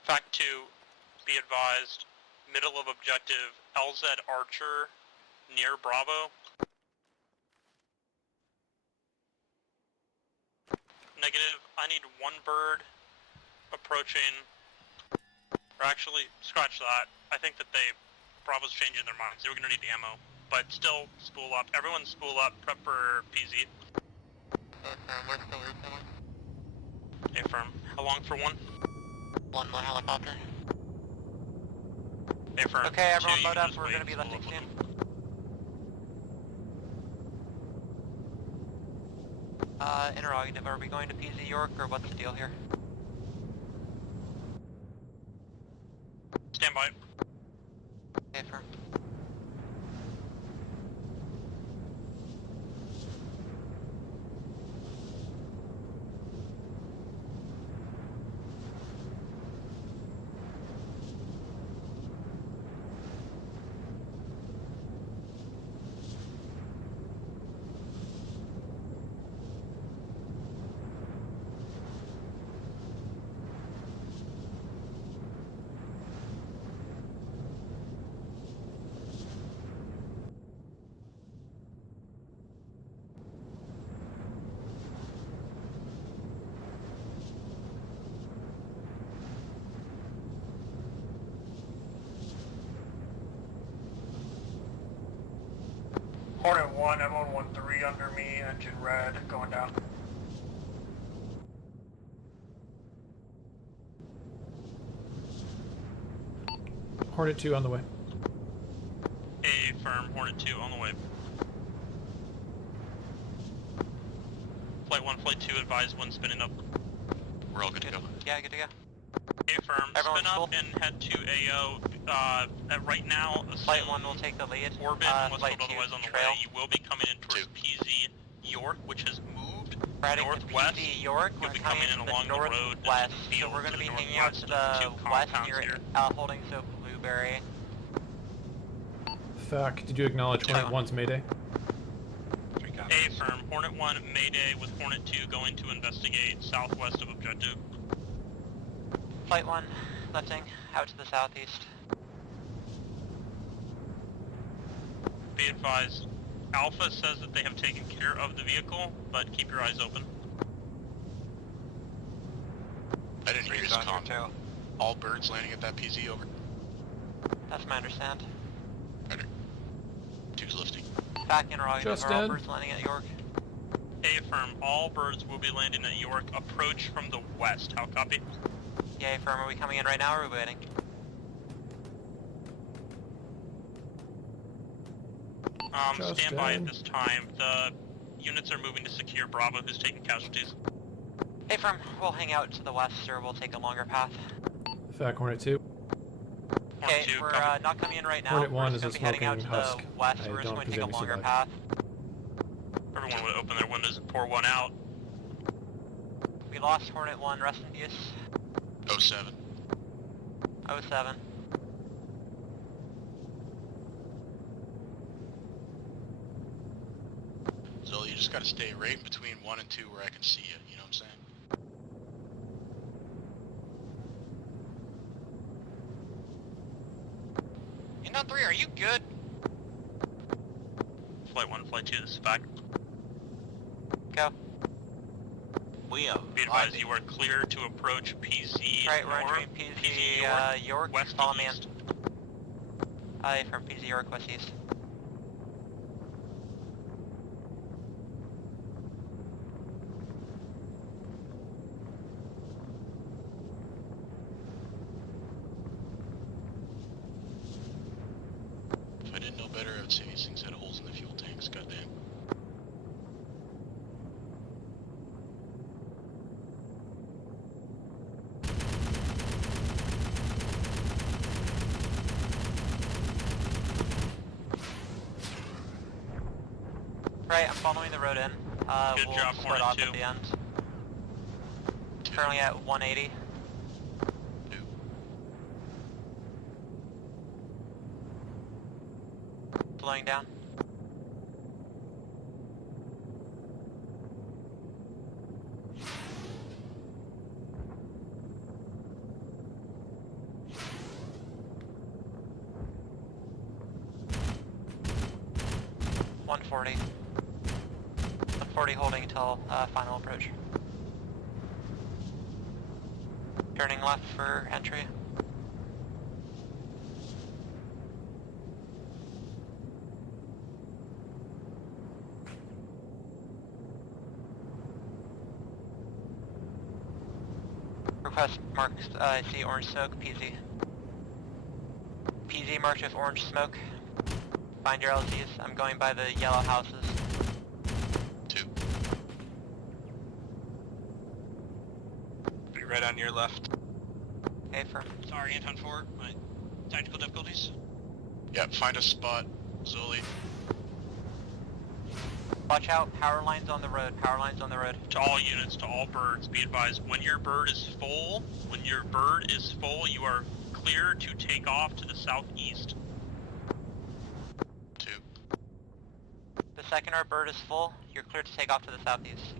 Fact 2, be advised, middle of objective, LZ Archer, near Bravo. Negative, I need one bird approaching, or actually, scratch that. I think that Bravo's changing their minds. They were going to need ammo, but still, spool up. Everyone spool up, prep for PZ. We're still refilling. Affirm. How long for one? One more helicopter. Affirm. Okay, everyone 2, load up, just we're wait, gonna be spool lifting up with soon. them. Interrogative, are we going to PZ York, or what's the deal here? Stand by. Okay, firm. Hornet 1, M113 under me, engine red, going down. Hornet 2 on the way. Affirm. Hornet 2 on the way. Flight 1, Flight 2, advise when spinning up. We're all good to go. Yeah, good to go. Affirm. Everyone's Spin up full? and head to AO. Right now, Flight 1 will take the lead. Orbit, unless Flight told 2 otherwise on the trail. way. You will be coming in towards PZ York, which has moved Heading to northwest. PZ York, You'll we're be coming coming in to along the the road. northwest, There's so a we're going to field be to hanging out to northwest the of two west compounds near here. Holding Soap Blueberry. Fac, did you acknowledge Hornet 1's Mayday? Affirm. Hornet 1, Mayday with Hornet 2 going to investigate southwest of objective. Flight 1, lifting, out to the southeast. Be advised, Alpha says that they have taken care of the vehicle, but keep your eyes open. I didn't hear his comment. All birds landing at that PZ, over. That's my understand. Better. 2's lifting. Back interrogative, Just are all in. birds landing at York? Affirm, all birds will be landing at York. Approach from the west. How copy? Yeah, firm, are we coming in right now, or are we waiting? Just Stand by in. at this time. The units are moving to secure Bravo, who's taking casualties. Hey, firm, we'll hang out to the west, or we'll take a longer path. Fac, Hornet 2. Okay, Hornet 2, we're copy. not coming in right now. Hornet We're 1 just is a gonna be heading out to smoking husk. the west. I We're just don't going to take a presume you see longer that. path. Everyone would open their windows and pour one out. We lost Hornet 1, rest in peace. 07. 07. So you just gotta stay right in between 1 and 2 where I can see you, you know what I'm saying? Inbound 3, are you good? Flight 1, Flight 2, this is back. Go. We are. Be advised, you are clear to approach PZ Alright, we're north, entering PZ York. west Follow to me in. east. Aye, from PZ York, west east. If I didn't know better, I would say these things had holes in the fuel tanks, goddamn. Right, I'm following the road in. Good We'll job, split Hornet off 2. at the end. Currently at 180. 2. Slowing down. 140. 140 holding until final approach. Turning left for entry. Request marks, I see orange smoke, PZ. PZ marked with orange smoke. Find your LZs, I'm going by the yellow houses. 2. Be right on your left. Okay, firm. Sorry, Anton 4, my tactical difficulties. Yeah, find a spot, Zoli. Watch out, power lines on the road, power lines on the road. To all units, to all birds, be advised, when your bird is full, you are clear to take off to the southeast. 2. The second our bird is full, you're clear to take off to the southeast.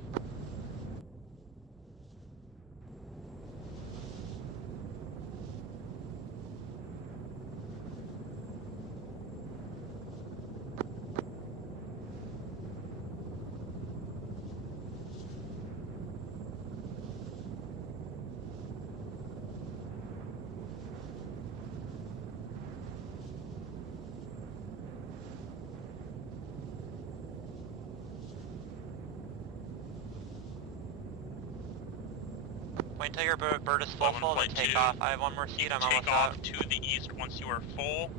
Wait until your bird is full, then take off. I have one more seat, I'm almost out. Take off to the east once you are full.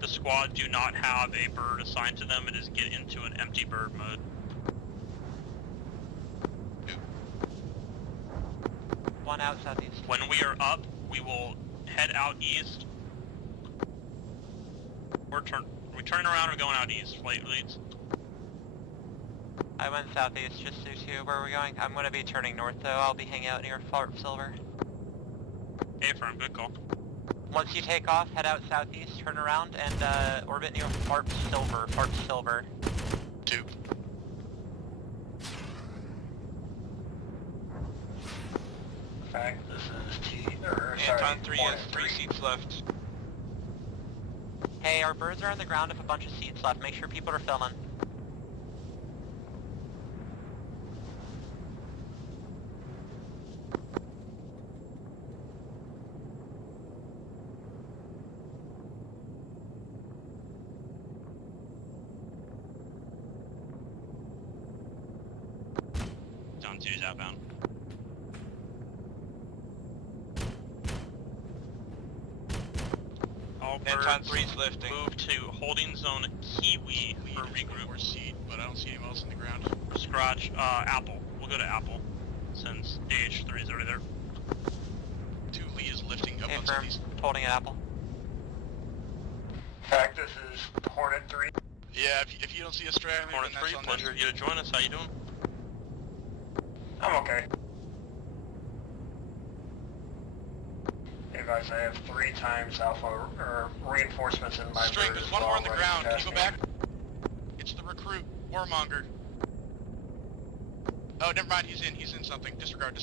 The squad do not have a bird assigned to them, it is get into an empty bird mode. One out southeast. When we are up, we will head out east. We're turning around or going out east, flight leads. I went southeast just due to where we're going. I'm going to be turning north though. I'll be hanging out near Fart Silver. Hey, firm, good call. Once you take off, head out southeast, turn around, and orbit near Fart Silver. Fart Silver. 2. Fact, this is Anton 3 has 3 seats left. Hey, our birds are on the ground with a bunch of seats left. Make sure people are filming. Zone 2's outbound. All Anton birds 3's lifting. move to holding zone Kiwi for regroup. Or seat, but I don't see anyone else in the ground. Scratch, Apple. We'll go to Apple, since AH3 is already there. 2 Lee is lifting up Hey, on firm. southeast. Holding an apple. Fact, this is Hornet 3. Yeah, if you don't see us straggling, Hornet then 3, that's on pleasure them. of you to join us. How you doing? I'm okay. Hey guys, I have 3 times alpha reinforcements in my String, bird there's as one more well, on the ready ground. to Can test you go me. back? It's the recruit, Warmonger. Oh, never mind, he's in something. Disregard.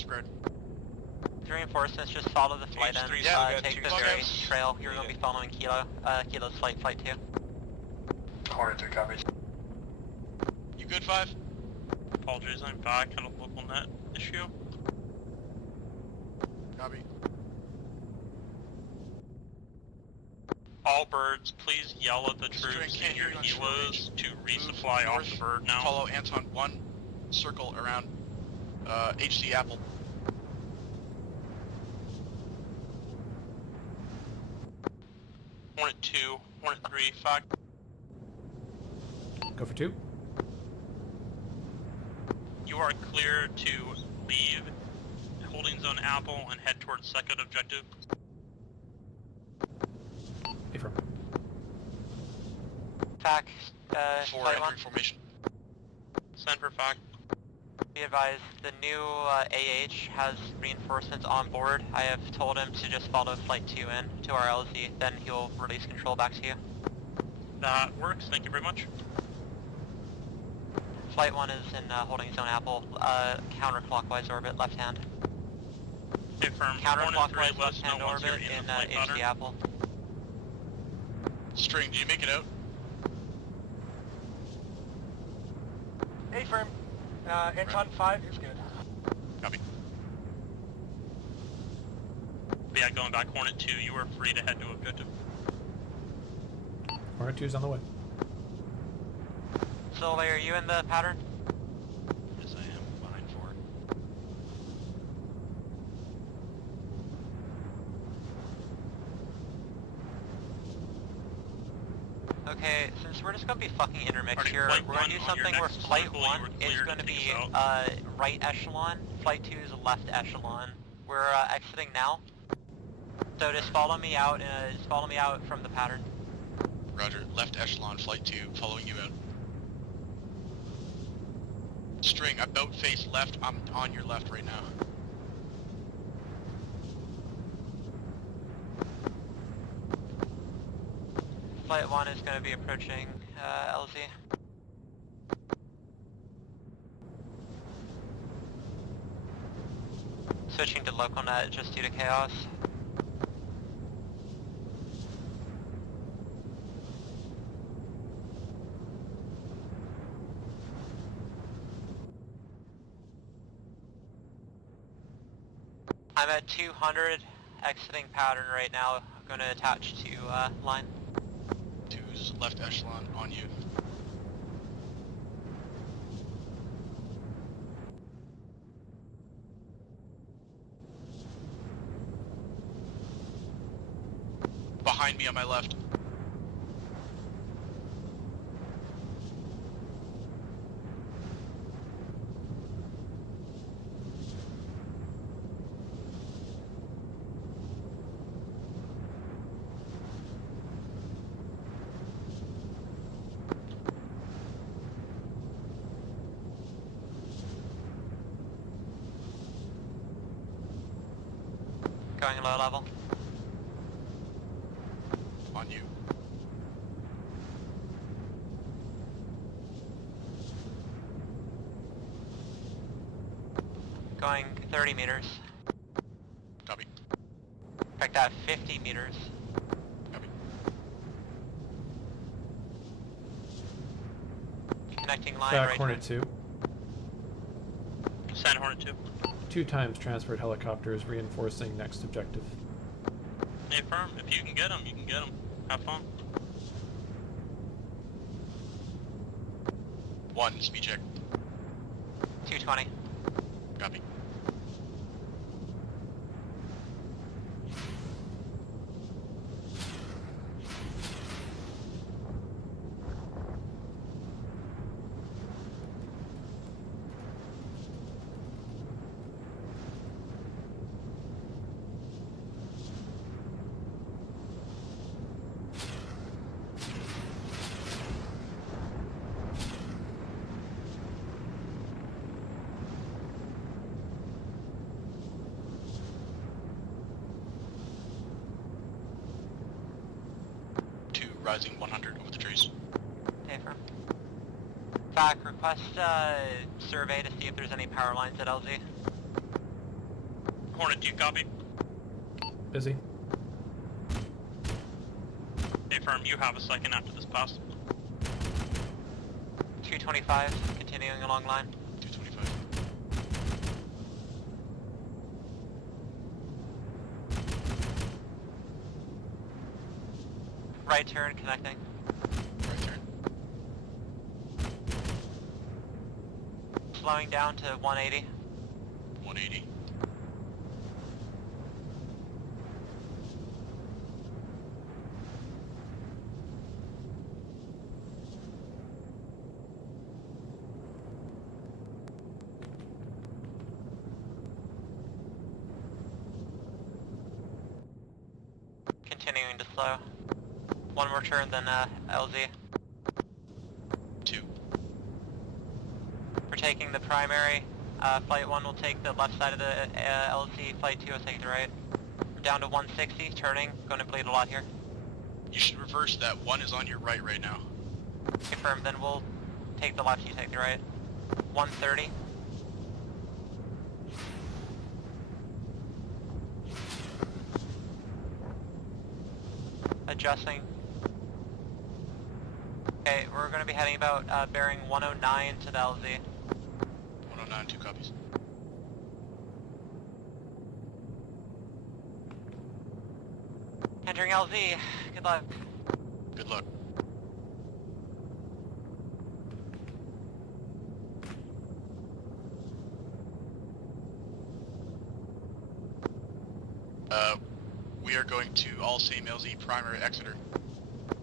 Reinforcements, just follow the flight end. H3's still got Take 2 the seats. ferry trail. You're going to be following Kilo. Kilo's flight 2. Hornet 3 copies. You good, 5? Apologies, I'm back. Had a local net issue. Copy. All birds, please yell at the String, troops can't in your hear you on short helos to resupply off north, the bird now. Follow Anton 1, circle around HC Apple. Hornet 2, Hornet 3, 5. Go for 2. You are clear to leave holding zone Apple and head towards second objective. Affirm. Fact, 4 flight 1. entering formation. Send for fact. Be advised, the new AH has reinforcements on board. I have told him to just follow flight 2 in to our LZ, then he'll release control back to you. That works, thank you very much. Flight 1 is in holding zone Apple, counterclockwise orbit, left hand. Affirm. Hornet 3, Counterclockwise let us left hand know once you're orbit in in the flight HC pattern. Apple. String, do you make it out? Affirm. Anton 5 is good. Copy. Yeah, going back, Hornet 2, you are free to head to objective. Hornet 2's on the way. Solely, are you in the pattern? Yes, I am. Behind 4. Okay, since we're just gonna be fucking intermixed Alright, here, Flight we're gonna 1 do on your something where next Flight circle, 1 you were is cleared gonna to be take us right echelon, Flight 2 is left echelon. We're exiting now. So just follow me out, from the pattern. Roger. Left echelon, flight 2, following you out. String, about face left. I'm on your left right now. Flight 1 is gonna be approaching LZ. Switching to local net just due to chaos. I'm at 200, exiting pattern right now. I'm going to attach to line. 2's left echelon, on you. Behind me on my left. Going low level. On you. Going 30 meters. Copy. Back that 50 meters. Copy. Connecting line Back right Hornet 2. Send Hornet 2. 2 times transferred helicopters reinforcing next objective. Hey, firm, if you can get them, you can get them. Have fun. 1, speed check. 220. Copy. Rising 100 over the trees. Affirm. Back, request survey to see if there's any power lines at LZ. Hornet, do you copy? Busy. Hey, firm, you have a second after this pass. 225, continuing along line. 225. Right turn, connecting. Right turn. Slowing down to 180. 180. Continuing to slow. One more turn, then LZ. 2. We're taking the primary. Flight 1 will take the left side of the LZ. Flight 2 will take the right. We're down to 160, turning. Going to bleed a lot here. You should reverse that. 1 is on your right now. Confirm, then we'll take the left, you take the right. 130. Adjusting. Okay, we're going to be heading about bearing 109 to the LZ. 109, 2 copies. Entering LZ. Good luck. Good luck. We are going to all same LZ primary Exeter.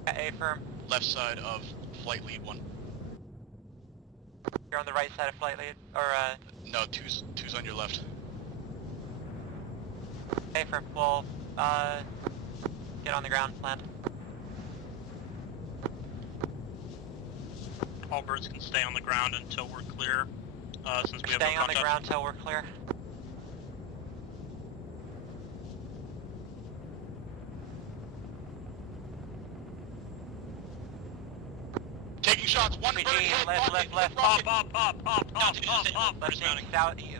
A firm. Left side of flight lead 1. You're on the right side of flight lead, or No, two's on your left. A firm. We'll get on the ground, land. All birds can stay on the ground until we're clear, since we have Staying no on the contact. ground till we're clear. Taking shots. One bird hit. Left, rocket, left, rocket. Up.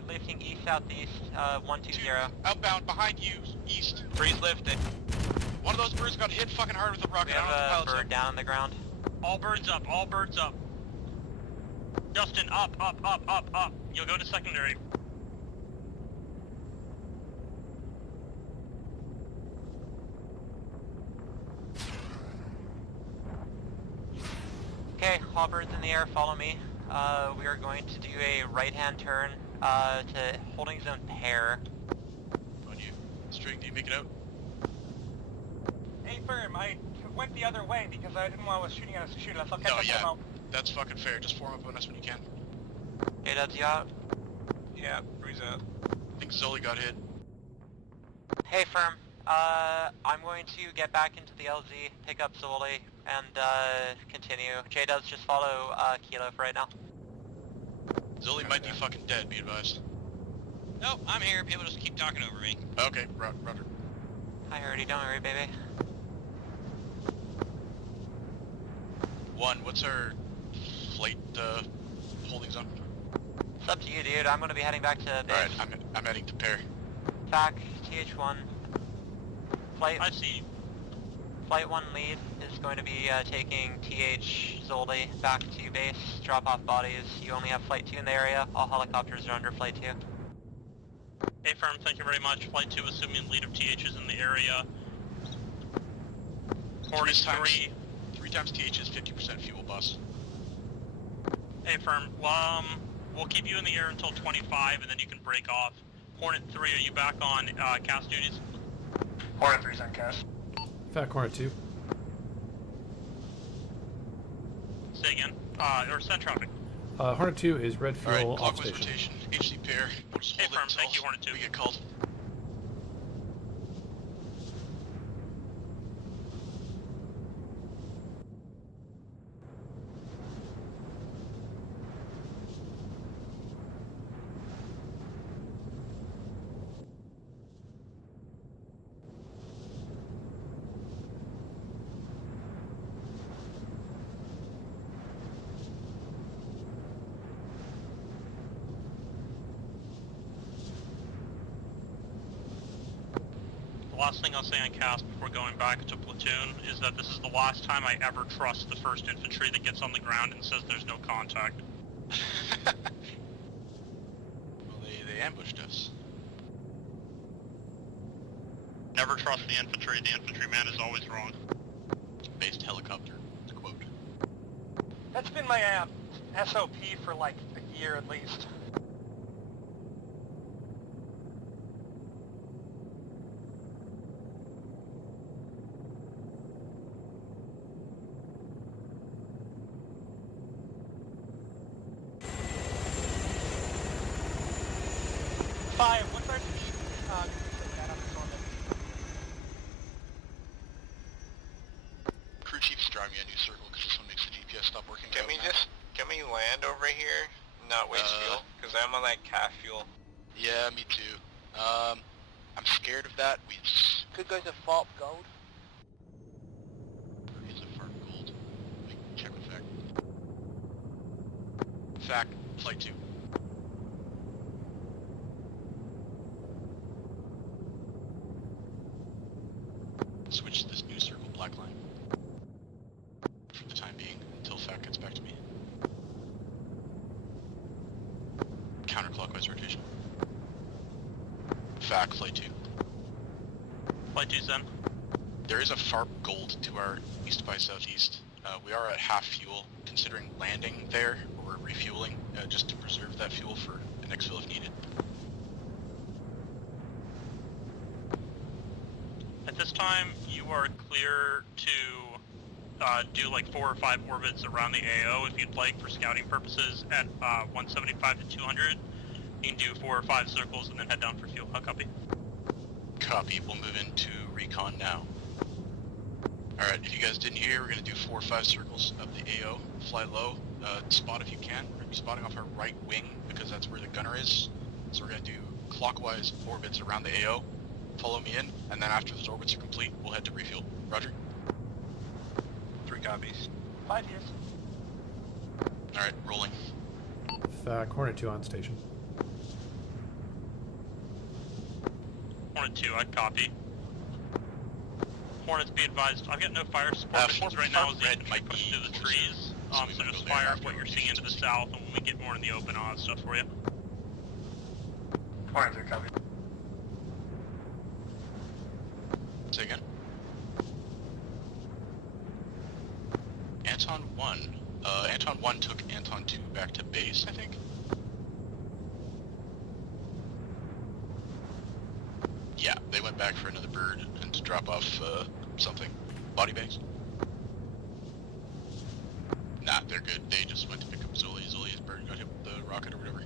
Lifting east, southeast, 120. Outbound behind you, east. Breeze lifting. One of those birds got hit fucking hard with a We rocket. I don't know if the have a pilot's bird down on the ground. All birds up, all birds up. Justin, up. You'll go to secondary. Okay, all birds in the air, follow me. We are going to do a right-hand turn to holding zone pair. On you. String, do you make it out? Hey, firm, I went the other way because I didn't want to shooting at a shooter. I'll catch No, up yeah. them out. That's fucking fair. Just form up on us when you can. J-Dubs, you out? Yeah, Breeze out. I think Zully got hit. Hey, firm. I'm going to get back into the LZ, pick up Zoli, and continue. J-Dubs, just follow Kilo for right now. Zully might be fucking dead, be advised. Nope, I'm here. People just keep talking over me. Okay, Roger. I heard you, don't worry, baby. 1, what's our flight holding zone? It's up to you, dude. I'm going to be heading back to base. Alright, I'm heading to pair. Back, TH1. Flight I see. Flight 1 lead is going to be taking TH Zoldi back to base, drop off bodies. You only have Flight 2 in the area. All helicopters are under Flight 2. Hey, firm, thank you very much. Flight 2, assuming lead of TH is in the area. Hornet 3. 3 times TH is 50% fuel bus. Hey, firm, we'll keep you in the air until 25, and then you can break off. Hornet 3, are you back on cast duties? Hornet 3's on cast. Fat Hornet 2. Say again. Or send traffic. Hornet 2 is red fuel Alright, off clockwise station. rotation. HC pair. We'll just Hey, hold firm, it thank you, until Hornet 2. we get called. The last thing I'll say on cast before going back to platoon is that this is the last time I ever trust the 1st Infantry that gets on the ground and says there's no contact. Well, they ambushed us. Never trust the infantryman is always wrong. Based helicopter, to quote. That's been my SOP for like a year at least. What's our Crew chief's driving me a new circle because this one makes the GPS stop working. Can we land over here? Not waste fuel? Because I'm on like calf fuel. Yeah, me too. I'm scared of that. We Could go to Farp Gold. is a firm gold. Check with fact. Fact, flight 2. Switch to this new circle black line. For the time being, until counterclockwise rotation. FAC, Flight 2. Flight 2's in. There is a FARP gold to our east by southeast. We are at half fuel, considering landing there or refueling, just to preserve that fuel for an exfil if needed. At this time, you are clear to do like 4 or 5 orbits around the AO if you'd like for scouting purposes at 175 to 200. You can do 4 or 5 circles and then head down for fuel. How copy? Copy, we'll move into recon now. Alright, if you guys didn't hear, we're going to do 4 or 5 circles of the AO, fly low, spot if you can. We're going to be spotting off our right wing because that's where the gunner is. So we're going to do clockwise orbits around the AO, follow me in, and then after those orbits are complete, we'll head to refuel. Roger. 3 copies. 5 years. Alright, rolling. FAC, Hornet 2 on station. Hornet 2, I copy. Hornets, be advised, I've got no fire support missions right now as the might push through the trees. So just fire what you're seeing into the south, and when we get more in the open, I'll have stuff for you. Hornet 2, copy. Say again. Anton 1. Anton 1 took Anton 2 back to base, I think. Yeah, they went back for another bird and to drop off something. Body bags? Nah, they're good. They just went to pick up Zoli. Zoli's bird got hit with the rocket or whatever.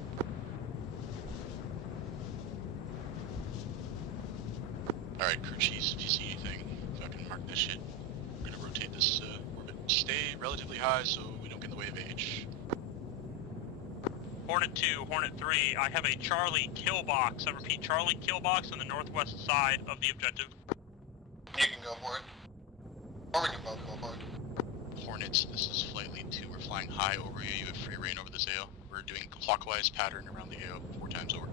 Alright, crew chiefs, if you see anything, fucking mark this shit. We're gonna rotate this orbit. Stay relatively high so we don't get in the way of H. Hornet 2, Hornet 3, I have a Charlie kill box. I repeat, Charlie kill box on the northwest side of the objective. You can go for it. Or we can both go for it. Hornets, this is Flight Lead 2. We're flying high over you. You have free reign over this AO. We're doing clockwise pattern around the AO 4 times over.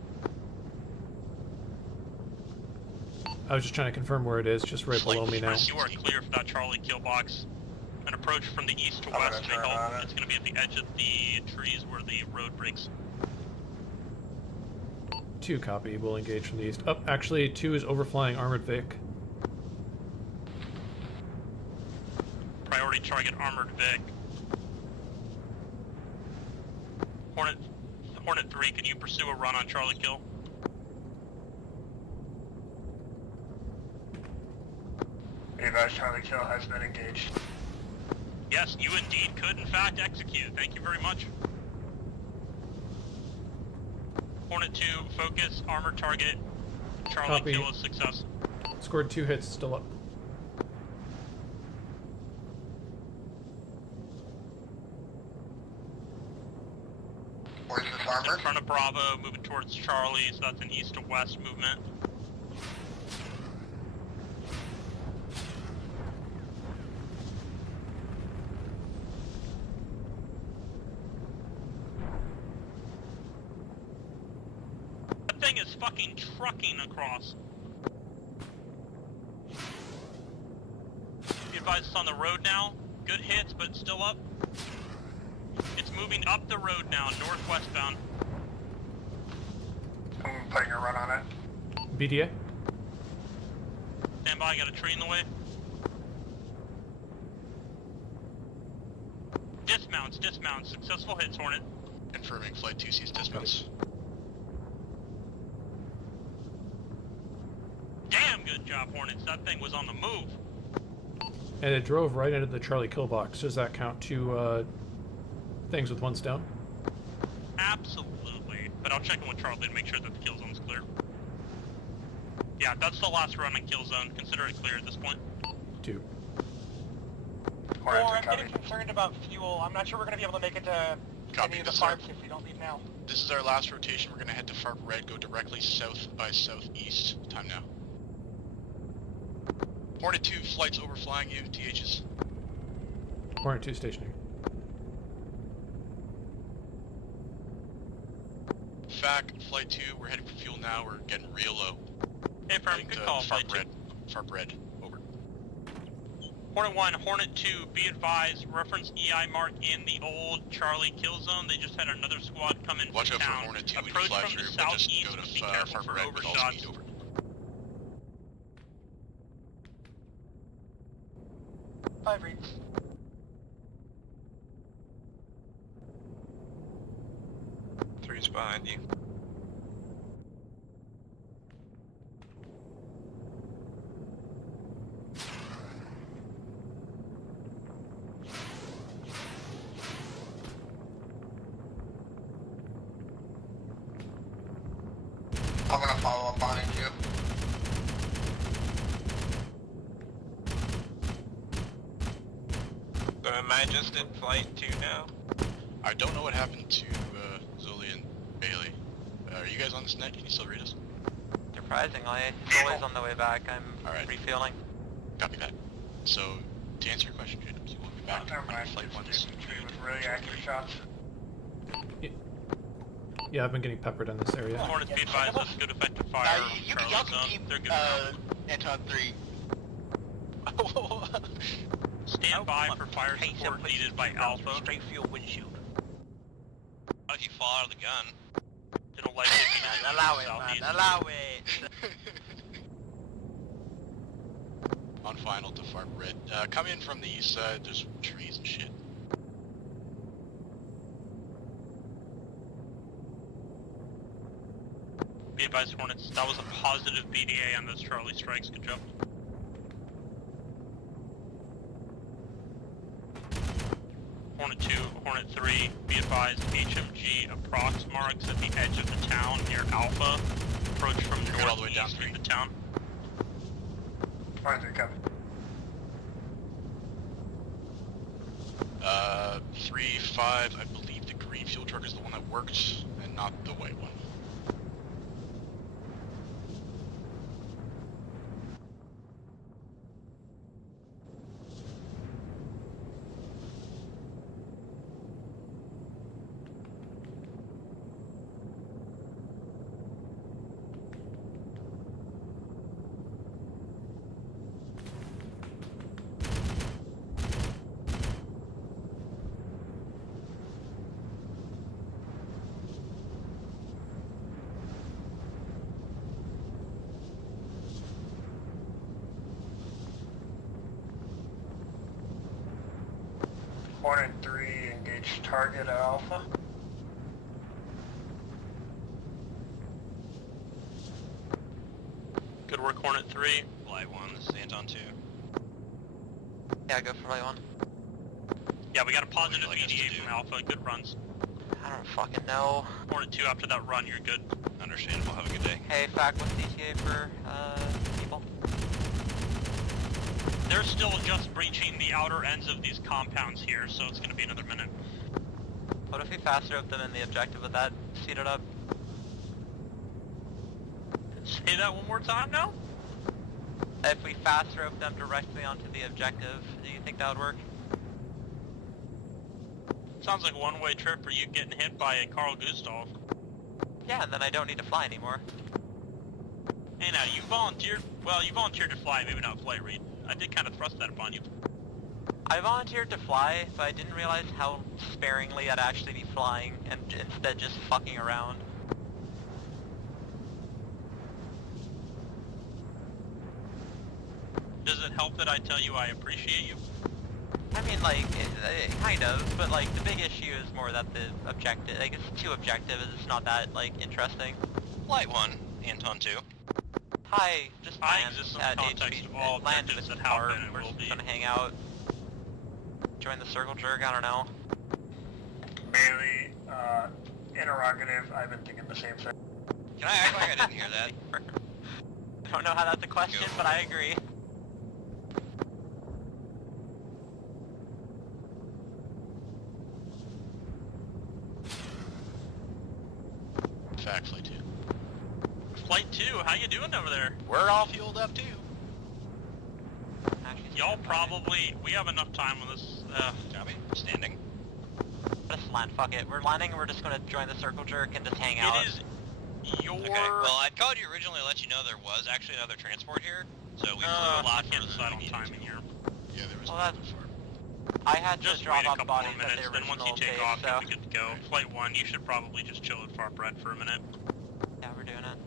I was just trying to confirm where it is, just right below me now. You are clear for that Charlie kill box. An approach from the east to west may help. It's going to be at the edge of the trees where the road breaks. 2 copy, we'll engage from the east. Oh, actually 2 is overflying Armored Vic. Priority target Armored Vic. Hornet 3, can you pursue a run on Charlie kill? Advise Charlie kill has been engaged. Yes, you indeed could in fact execute. Thank you very much. Hornet 2, focus, armor target, Charlie Copy. kill is success. Scored 2 hits, still up. Where's this armor? In front of Bravo, moving towards Charlie, so that's an east to west movement. That thing is fucking trucking across. Be advised it's on the road now. Good hits, but it's still up. It's moving up the road now, northwestbound. I'm putting a run on it. BDA? Stand by, got a tree in the way. Dismounts, successful hits, Hornet. Confirming Flight 2 sees dismounts. Damn good job, Hornets. That thing was on the move. And it drove right into the Charlie kill box. Does that count 2 things with 1 stone? Absolutely. But I'll check in with Charlie to make sure that the kill zone's clear. Yeah, that's the last run in kill zone. Consider it clear at this point. 2. Or I'm getting concerned about fuel. I'm not sure we're going to be able to make it to any of the farms if we don't leave now. This is our last rotation. We're going to head to FARP Red, go directly south by southeast. Time now. Hornet 2, flights overflying you, THs. Hornet 2 stationary. FAC, Flight 2, we're heading for fuel now. We're getting real low. Hey, firm, good call, Flight 2. FARP Red, over. Hornet 1, Hornet 2, be advised, reference EI mark in the old Charlie kill zone. They just had another squad come in Watch from out for town. Hornet 2 when you Approach fly from through, the but just southeast, go to but be careful Farm for Red with all overshots. speed over. 5 reads. Three's behind you. I'm gonna follow up behind you. So am I just in flight 2 now? I don't know what happened to Zully and Bailey. Are you guys on this net? Can you still read us? Surprisingly, he's always on the way back. I'm refueling. Copy that. So, to answer your question, James, you will be back Never on mind, flight 1. just infantry with really accurate shots. Yeah, I've been getting peppered in this area. Hornets, be advised, that's good effective fire. Y'all can keep They're good. Anton 3. Stand by for fire support needed by Alpha. Straight fuel windshield. What if you fall out of the gun? It'll likely be Man, allow it, man, allow it. On final to Farm Red. Come in from the east side, there's trees and shit. Be advised, Hornets, that was a positive BDA on those Charlie strikes. Good job. Hornet 2, Hornet 3, be advised, HMG approx marks at the edge of the town near Alpha. Approach from north all the way down east of the town. Fine, 3 copy. 3-5, I believe the green fuel truck is the one that worked, and not the white one. Hornet 3, engage target at Alpha. Good work, Hornet 3. Light 1, this is Anton 2. Yeah, go for light 1. Yeah, we got a positive What would you like us BDA to do? from Alpha. Good runs. I don't fucking know. Hornet 2, after that run, you're good. Understandable, have a good day. Hey, FAC, what's DTA for, people? They're still just breaching the outer ends of these compounds here, so it's gonna be another minute. What if we fast rope them in the objective with that? Speed it up. Say that one more time now? If we fast rope them directly onto the objective, do you think that would work? Sounds like a one-way trip for you getting hit by a Carl Gustav. Yeah, and then I don't need to fly anymore. Hey now, you volunteered to fly, maybe not flight read. I did kind of thrust that upon you. I volunteered to fly, but I didn't realize how sparingly I'd actually be flying, and instead just fucking around. Does it help that I tell you I appreciate you? I mean, like, kind of, but like, the big issue is more that the objective, like, it's too objective, it's not that, like, interesting. Light 1, Anton 2. Hi, just I land exist in at context HB, of all land objectives with that power, happen and we're will just be. gonna hang out. Join the circle jerk, I don't know. Bailey, interrogative, I've been thinking the same thing. Can I act like I didn't hear that? I don't know how that's a question, but I agree. Fact, Flight 2. Flight 2, how you doing over there? We're all fueled up too. Y'all probably, we have enough time on this, Copy. Standing. Just land, fuck it. We're landing and we're just gonna join the circle jerk and just hang out. It is your... Okay, well, I'd called you originally to let you know there was actually another transport here, so we flew a lot I can't further decide than on we needed timing to. here. Yeah, there was Well, one that's- before. I had Just to drop wait a off couple more bodies at minutes, the then once you original take base, off, so... you'll be good to go. Flight 1, you should probably just chill at far bread for a minute. Yeah, we're doing it.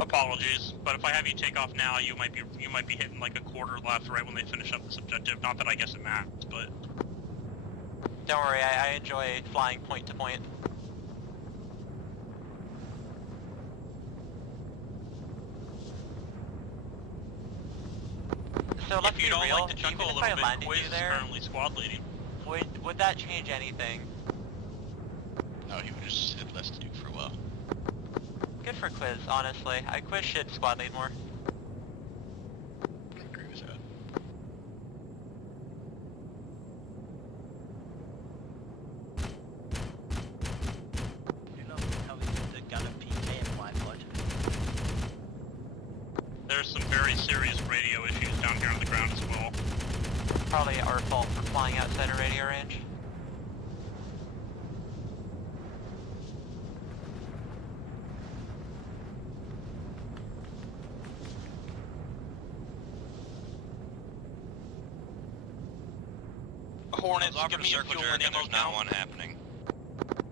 Apologies, but if I have you take off now, you might be hitting like a quarter left right when they finish up this objective. Not that I guess it matters, but Don't worry, I enjoy flying point to point. So let's if you be don't real, like to chuckle even a if I little bit, landed Quiz you is there, currently squad leading. would that change anything? No, he would just have less to do for a while. Good for Quiz, honestly. Quiz should squad lead more. I agree with that. There's some very serious radio issues down here on the ground as well. Probably our fault for flying outside of radio range. Hornets, give me a circle fuel jerk and and ammo there's not count. one happening.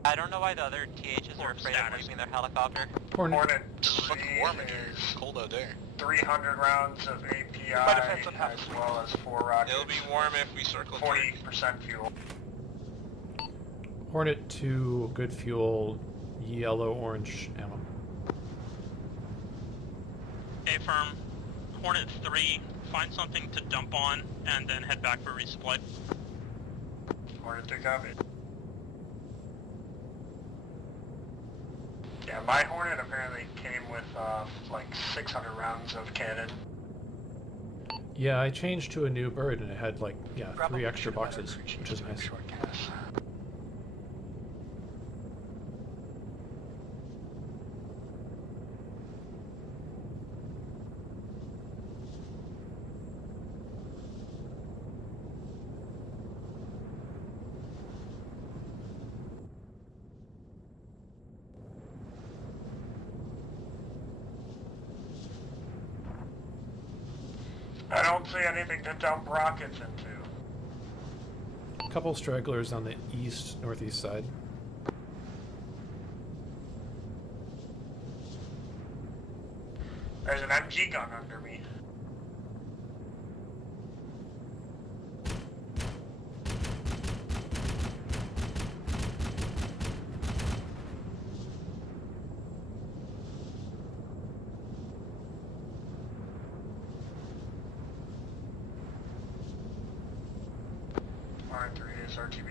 I don't know why the other THs are Or afraid status. of leaving their helicopter. Hornet. Hornet It's fucking 3 warm in here. is It's cold out there. 300 rounds of API might have had some as well as 4 rockets. It'll be warm if we circle 40% fuel. Hornet 2, good fuel, yellow, orange ammo. A firm. Hornet 3, find something to dump on, and then head back for resupply. Hornet 3 copy. Yeah, my Hornet apparently came with like 600 rounds of cannon. Yeah, I changed to a new bird and it had like, yeah, Probably 3 extra should have had boxes, a crew chief which is to make nice. short casts. I don't see anything to dump rockets into. A couple stragglers on the east, northeast side. There's an MG gun under me. R3 is RTB.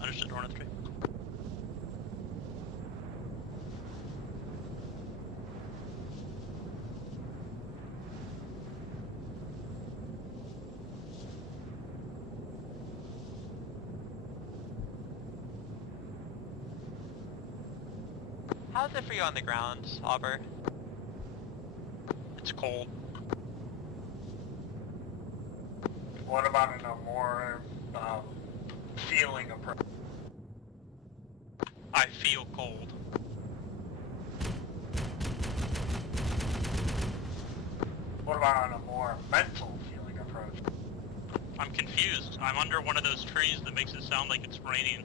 Understood, Hornet 3. How's it for you on the ground, Auber? It's cold. What about in a more feeling approach? I feel cold. What about on a more mental feeling approach? I'm confused. I'm under one of those trees that makes it sound like it's raining.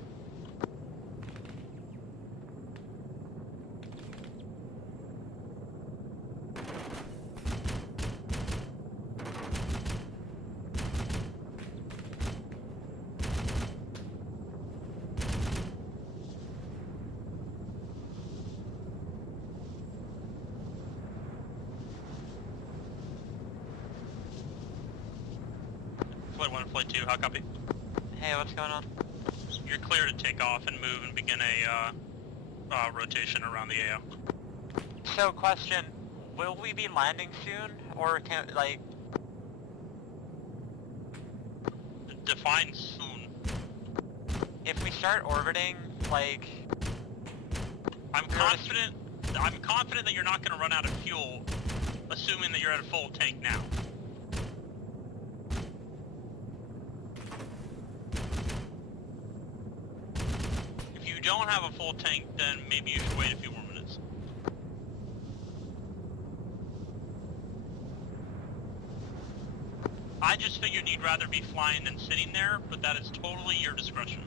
Flight 1 and Flight 2, how copy? Hey, what's going on? You're clear to take off and move and begin a rotation around the AO. So, question, will we be landing soon, or can, like... Define soon. If we start orbiting, like... I'm confident that you're not going to run out of fuel, assuming that you're at a full tank now. If you don't have a full tank, then maybe you should wait a few more minutes. just figured you'd rather be flying than sitting there, but that is totally your discretion.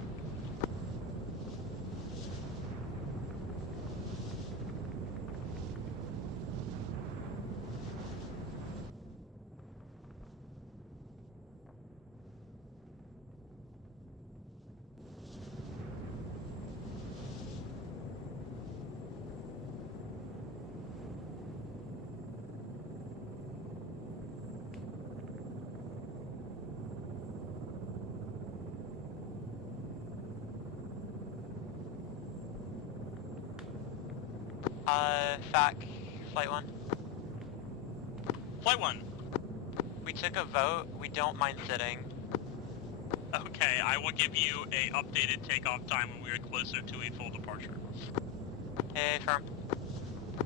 FAC, Flight 1. Flight 1. We took a vote, we don't mind sitting. Okay, I will give you a updated takeoff time when we are closer to a full departure. Hey, firm.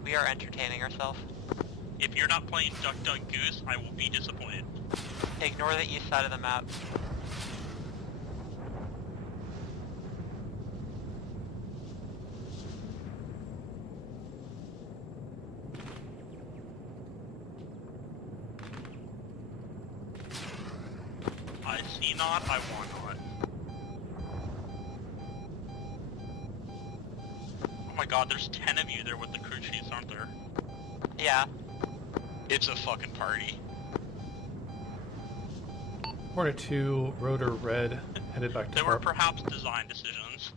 We are entertaining ourselves. If you're not playing Duck Duck Goose, I will be disappointed. Ignore the east side of the map. I see not, I want not. Oh my god, there's 10 of you there with the crew chiefs, aren't there? Yeah. It's a fucking party. Hornet 2, rotor red, headed back to They were Farp. perhaps design decisions.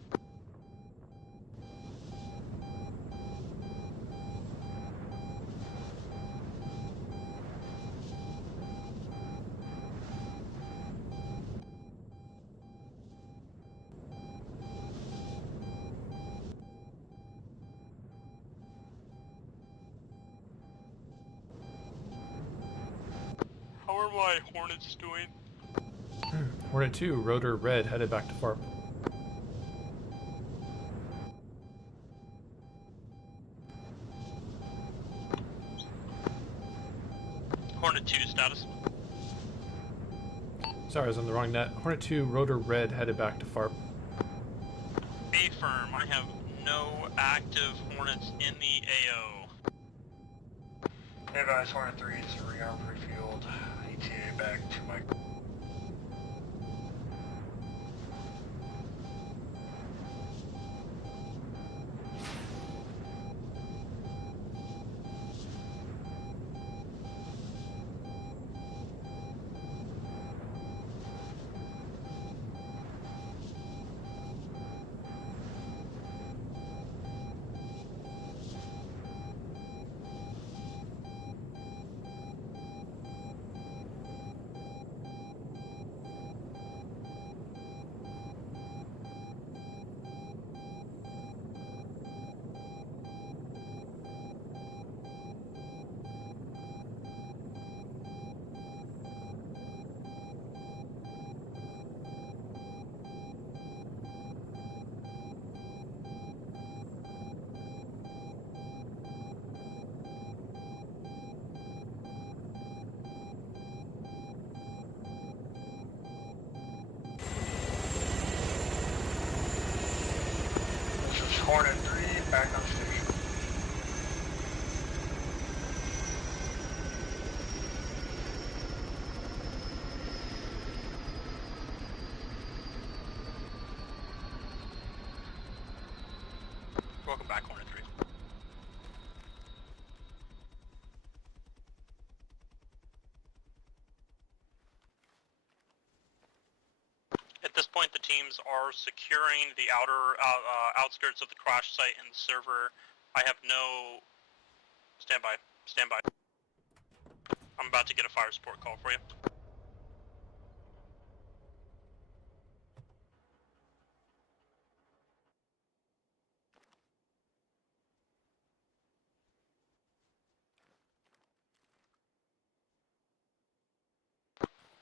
How are my Hornets doing? Hornet 2, rotor red, headed back to Farp. Hornet 2 status. Sorry, I was on the wrong net. Hornet 2, rotor red, headed back to Farp. A-firm, I have no active Hornets in the AO. Hey guys, Hornet 3 is rearm pre-fueled. ETA back to my... Hornet 3, back on station. Welcome back, Hornet 3. At this point, the teams are securing the outer outskirts of the crash site and the server. I have no... Stand by. Stand by. I'm about to get a fire support call for you.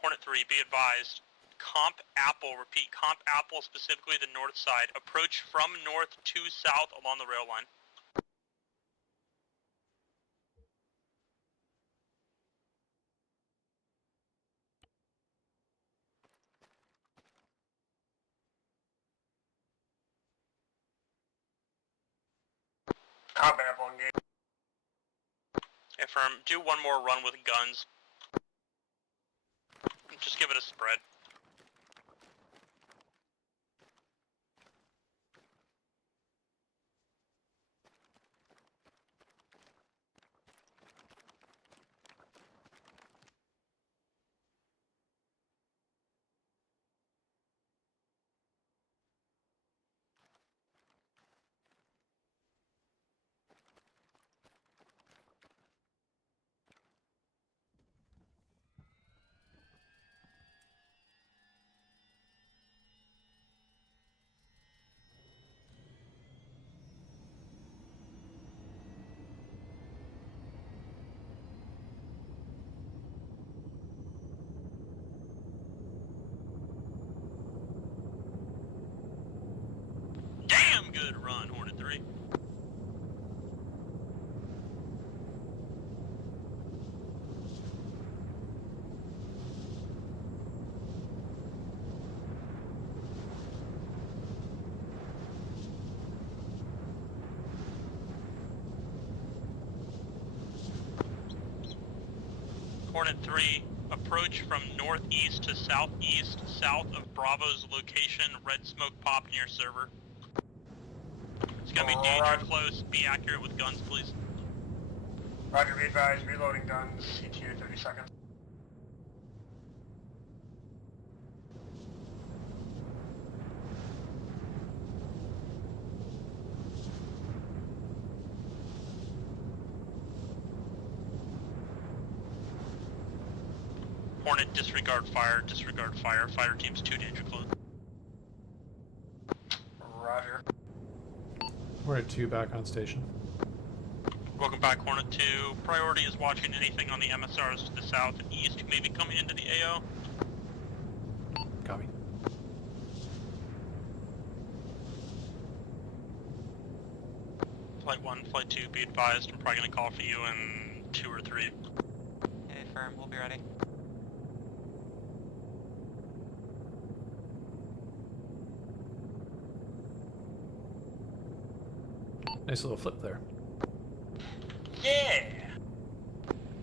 Hornet 3, be advised. Comp Apple, repeat, Comp Apple, specifically the north side. Approach from north to south along the rail line. Comp Apple engaged. Affirm, do one more run with guns. Just give it a spread. Damn good run, Hornet 3. Hornet 3, approach from northeast to southeast, south of Bravo's location, red smoke pop near server. It's gonna be danger close, be accurate with guns, please. Roger, be advised, reloading guns, ETA 30 seconds. Hornet, disregard fire, disregard fire. Fire team's 2 danger close. Roger. Hornet 2 back on station. Welcome back, Hornet 2. Priority is watching anything on the MSRs to the south and east, maybe coming into the AO. Copy. Flight 1, Flight 2, be advised. I'm probably going to call for you in 2 or 3. Okay, firm, we'll be ready. Nice little flip there. Yeah!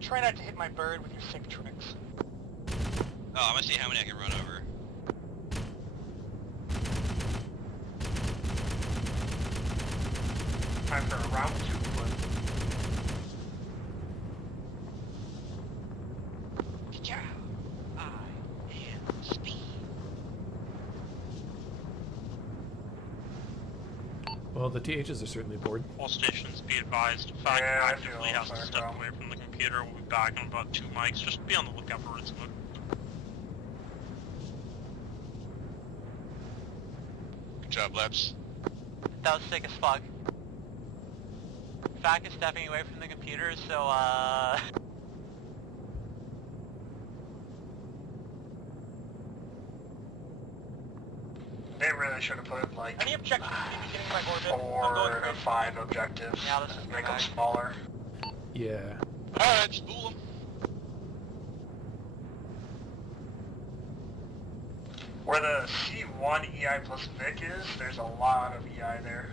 Try not to hit my bird with your sick tricks. Oh, I'm gonna see how many I can run over. Time for a round 2 flip. Ka-chow! I am speed. Well, the THs are certainly bored. All stations, be advised. FAC actively has to step away from the computer. We'll be back in about 2 mics. Just be on the lookout for red smoke. Good job, Labs. That was sick as fuck. FAC is stepping away from the computer, so They really should have put like any objectives beginning my orbit? 4 to 5 objectives. Yeah, let's just make go them back. smaller. Yeah. Alright, spool them. Where the C1 EI plus Vic is, there's a lot of EI there.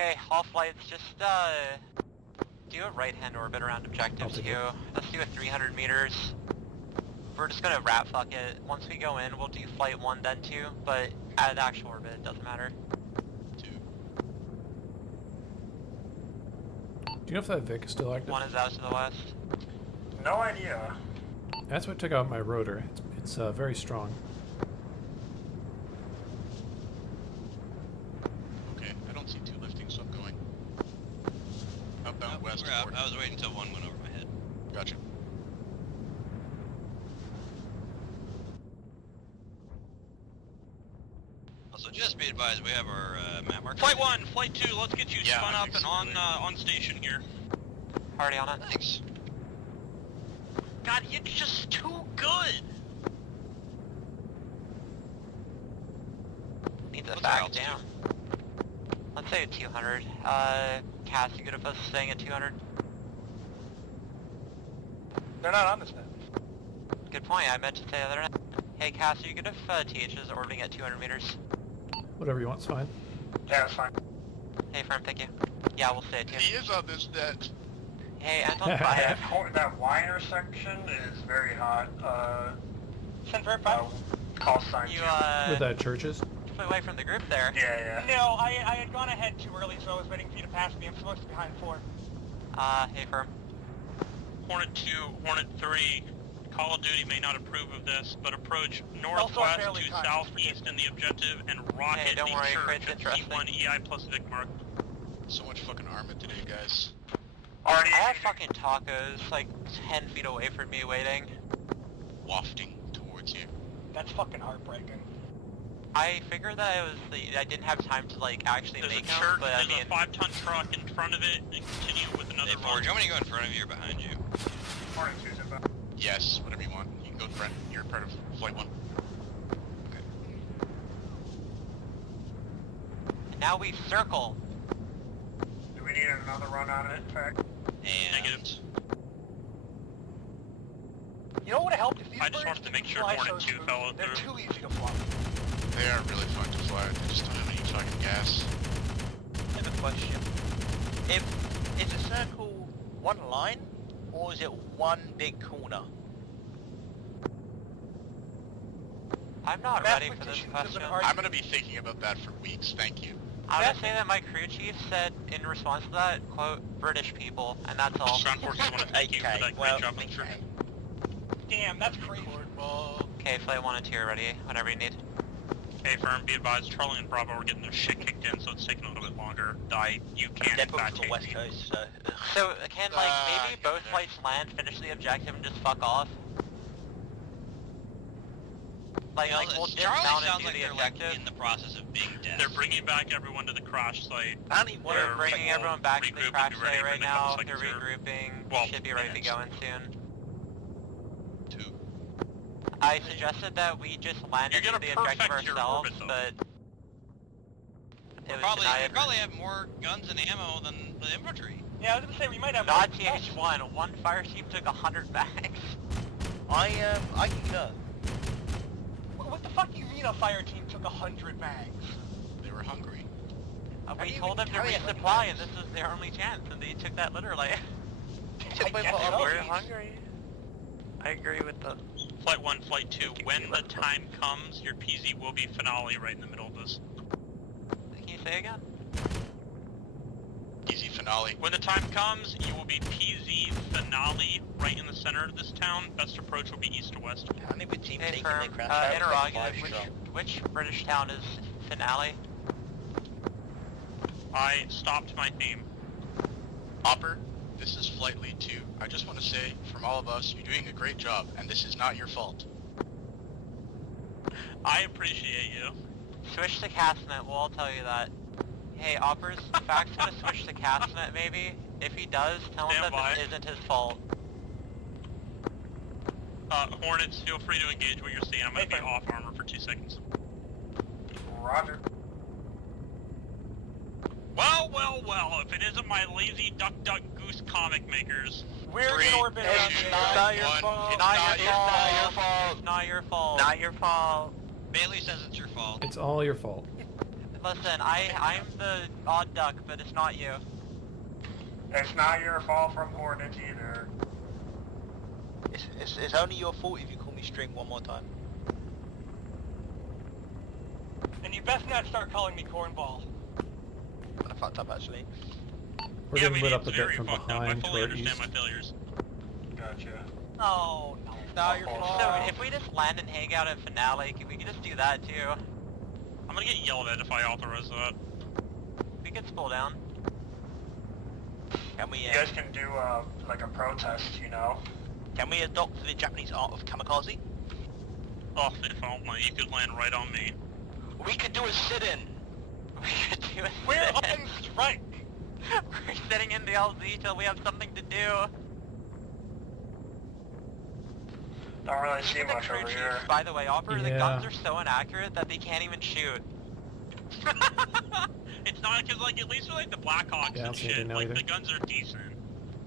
okay, all flights, just do a right-hand orbit around objective 2. Let's do a 300 meters. We're just gonna rat fuck it. Once we go in, we'll do flight 1 then 2, but at the actual orbit, it doesn't matter. 2. Do you know if that Vic is still active? 1 is out to the west. No idea. That's what took out my rotor. It's very strong. Okay, I don't see 2 lifting, so I'm going outbound west. We're out. Forward. I was waiting until 1 went over my head. Gotcha. Also, just be advised, we have our map marker. Flight 1, Flight 2, let's get you Yeah, spun I up and on station here. Already on it. Thanks. God, you're just too good! Need to What's our back altitude? down. Let's say 200. Cass, you good if us staying at 200? They're not on this map. Good point, I meant to say the other night. Hey Cass, are you good if TH is orbiting at 200 meters? Whatever you want's fine. Yeah, that's fine. Hey firm, thank you. Yeah, we'll stay at 200. He is on this net. Hey, Anton, that Y intersection is very hot. Send for 5. Call sign you, 'With churches? Put away from the group there. Yeah. No, I had gone ahead too early, so I was waiting for you to pass me. I'm supposed to be behind 4. Hey, firm. Hornet 2, Hornet 3, Call of Duty may not approve of this, but approach northwest fairly to conscious, southeast in the objective and rocket Hey, don't the worry, church it's at interesting. C1 EI plus Vic mark. So much fucking armor today, guys. I have fucking tacos, like 10 feet away from me waiting. Wafting towards you. That's fucking heartbreaking. I figured that I didn't have time to like actually There's make a them, church, but I there's mean, a 5-ton truck in front of it, and continue with another Hey, Forge, I'm gonna go in front of you or behind you. Hornet 2's about. Yes, whatever you want. You can go front. You're part of Flight 1. and now we circle. Do we need another run on it, in fact? And... Negatives. You know what would have helped if these I just birds wanted to make could sure fly Hornet so 2 smooth? fell They're through. too easy to fly. They are really fun to fly. They just don't have any fucking gas. I have a question. Is a circle one line, or is it one big corner? I'm not ready for this question. I'm gonna be thinking about that for weeks. Thank you. I would say that my crew chief said in response to that, quote, British people, and that's all. Ground forces want to thank you for that great job on the church. Damn, that's crazy. Okay, flight 1 and 2 are ready, whenever you need. Hey, firm, be advised, Charlie and Bravo are getting their shit kicked in, so it's taking a little bit longer. You can, They're in both fact, to the take west me. coast, so... So, can, like, maybe both flights land, finish the objective, and just fuck off? Like, we'll Charlie dismount and sounds do like the they're objective. like in the process of being dead. They're bringing back everyone to the crash site. They're bringing everyone back to the regroup crash and be ready site for right the now. couple They're seconds here. regrouping. Well, Should be ready to minutes. go in soon. 2. I suggested that we just land You're and do gonna the objective perfect your ourselves, orbit, though. but it was Probably, denied. they probably have more guns and ammo than the infantry. Yeah, I was gonna say we might have. Not TH1. One fire team took 100 bags. I can go. What the fuck do you mean a fire team took 100 bags? They were hungry. We told them to resupply, and this was their only chance, and they took that literally. We're hungry. I agree with the... Flight 1, Flight 2, when the time comes, your PZ will be finale right in the middle of this. Can you say again? Easy finale. When the time comes, you will be PZ finale right in the center of this town. Best approach will be east to west. How many would team Hey, take firm, in the crash? interrogative, which British town is finale? I stopped my theme. Hopper, this is Flight Lead 2. I just want to say, from all of us, you're doing a great job, and this is not your fault. I appreciate you. Switch to Castnet, we'll all tell you that. Hey, Oppers, Fact's gonna switch to Castnet maybe? If he does, tell him Stand that by. this isn't his fault. Hornets, feel free to engage what you're seeing. I'm gonna be off armor for 2 seconds. Roger. Well, if it isn't my lazy duck goose comic makers. We're in orbit around here. It's not your fault. It's not your fault. Not your fault. Bailey says it's your fault. It's all your fault. Listen, I'm the odd duck, but it's not you. It's not your fault from Hornet either. It's only your fault if you call me String one more time. And you best not start calling me Cornball. I fucked up actually. We're Yeah, getting lit up a it's bit very from fucked up. I behind to fully our understand east. my failures. Gotcha. Oh, no. Not your fault. So if we just land and hang out at Finale, we can just do that too. I'm gonna get yelled at if I authorize that. We can spool down. Can we? You guys can do like a protest, you know? Can we adopt the Japanese art of kamikaze? Oh, if only you could land right on me. We could do a sit-in. We could do it. We're on strike. We're sitting in the LZ till we have something to do. Don't really see The much crew over chief, here. by the way, Opera, the Yeah. guns are so inaccurate that they can't even shoot. It's not because, like, at least with like the Blackhawks Yeah, I don't and see anything shit, now like either. the guns are decent.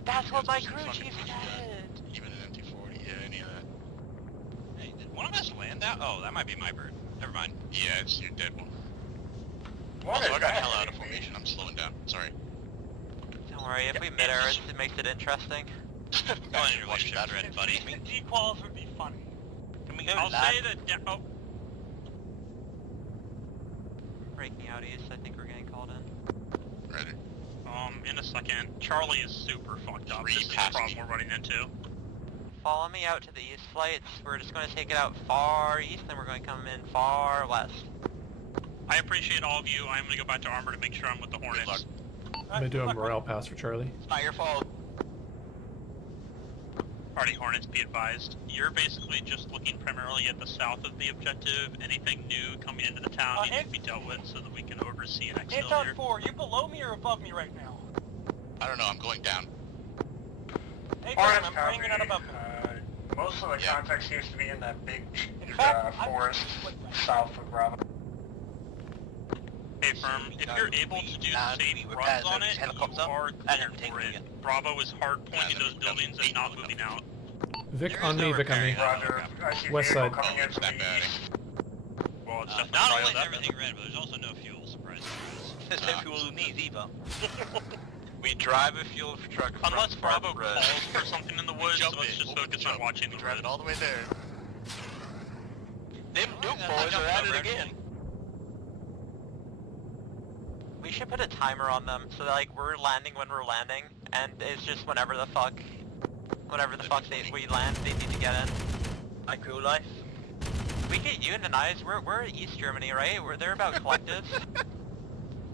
That's what my Some crew fucking chief said. Even an MT-40, yeah, any of that. Hey, did one of us land that? Oh, that might be my bird. Never mind. Yeah, it's your dead one. What Also, is I got that? hell out of formation. I'm slowing down. Sorry. Don't Don't worry, if we mid-air it makes it interesting. Go on your way, shot red, buddy. Dequals would be funny. Can we go I'll lab? say that. Oh, Breaking out east, I think we're getting called in. Ready. in a second. Charlie is super fucked up. This is the problem we're running into. Follow me out to the east flights. We're just going to take it out far east, and we're going to come in far west. I appreciate all of you. I'm going to go back to armor to make sure I'm with the Hornets. I'm gonna do a morale pass for Charlie. It's not your fault. Alrighty, Hornets, be advised. You're basically just looking primarily at the south of the objective. Anything new coming into the town needs to be dealt with so that we can oversee an It's auxiliary. on 4. Are you below me or above me right now? I don't know, I'm going down. Hey, Hornets Graham, I'm praying you're not above me. Most of the contact seems to be in that big fact, forest south of Bravo. Hey, Firm, if you're able to do safe runs on it, you are cleared for it. Bravo is hard pointing those buildings and not moving out. Vic on me, Vic on me. West side. Well, it's definitely Not only is up. everything red, but there's also no fuel, surprisingly. There's no fuel needs either. We drive a fuel truck from Unless Bravo front red. calls for something in the woods, let's just focus on watching the Drive road. it all the way there. Them Duke boys are at it again. We should put a timer on them so that, like, we're landing when we're landing, and it's just whenever the fuck we land, they need to get in. My crew life. We get unionized. We're East Germany, right? They're about collectives.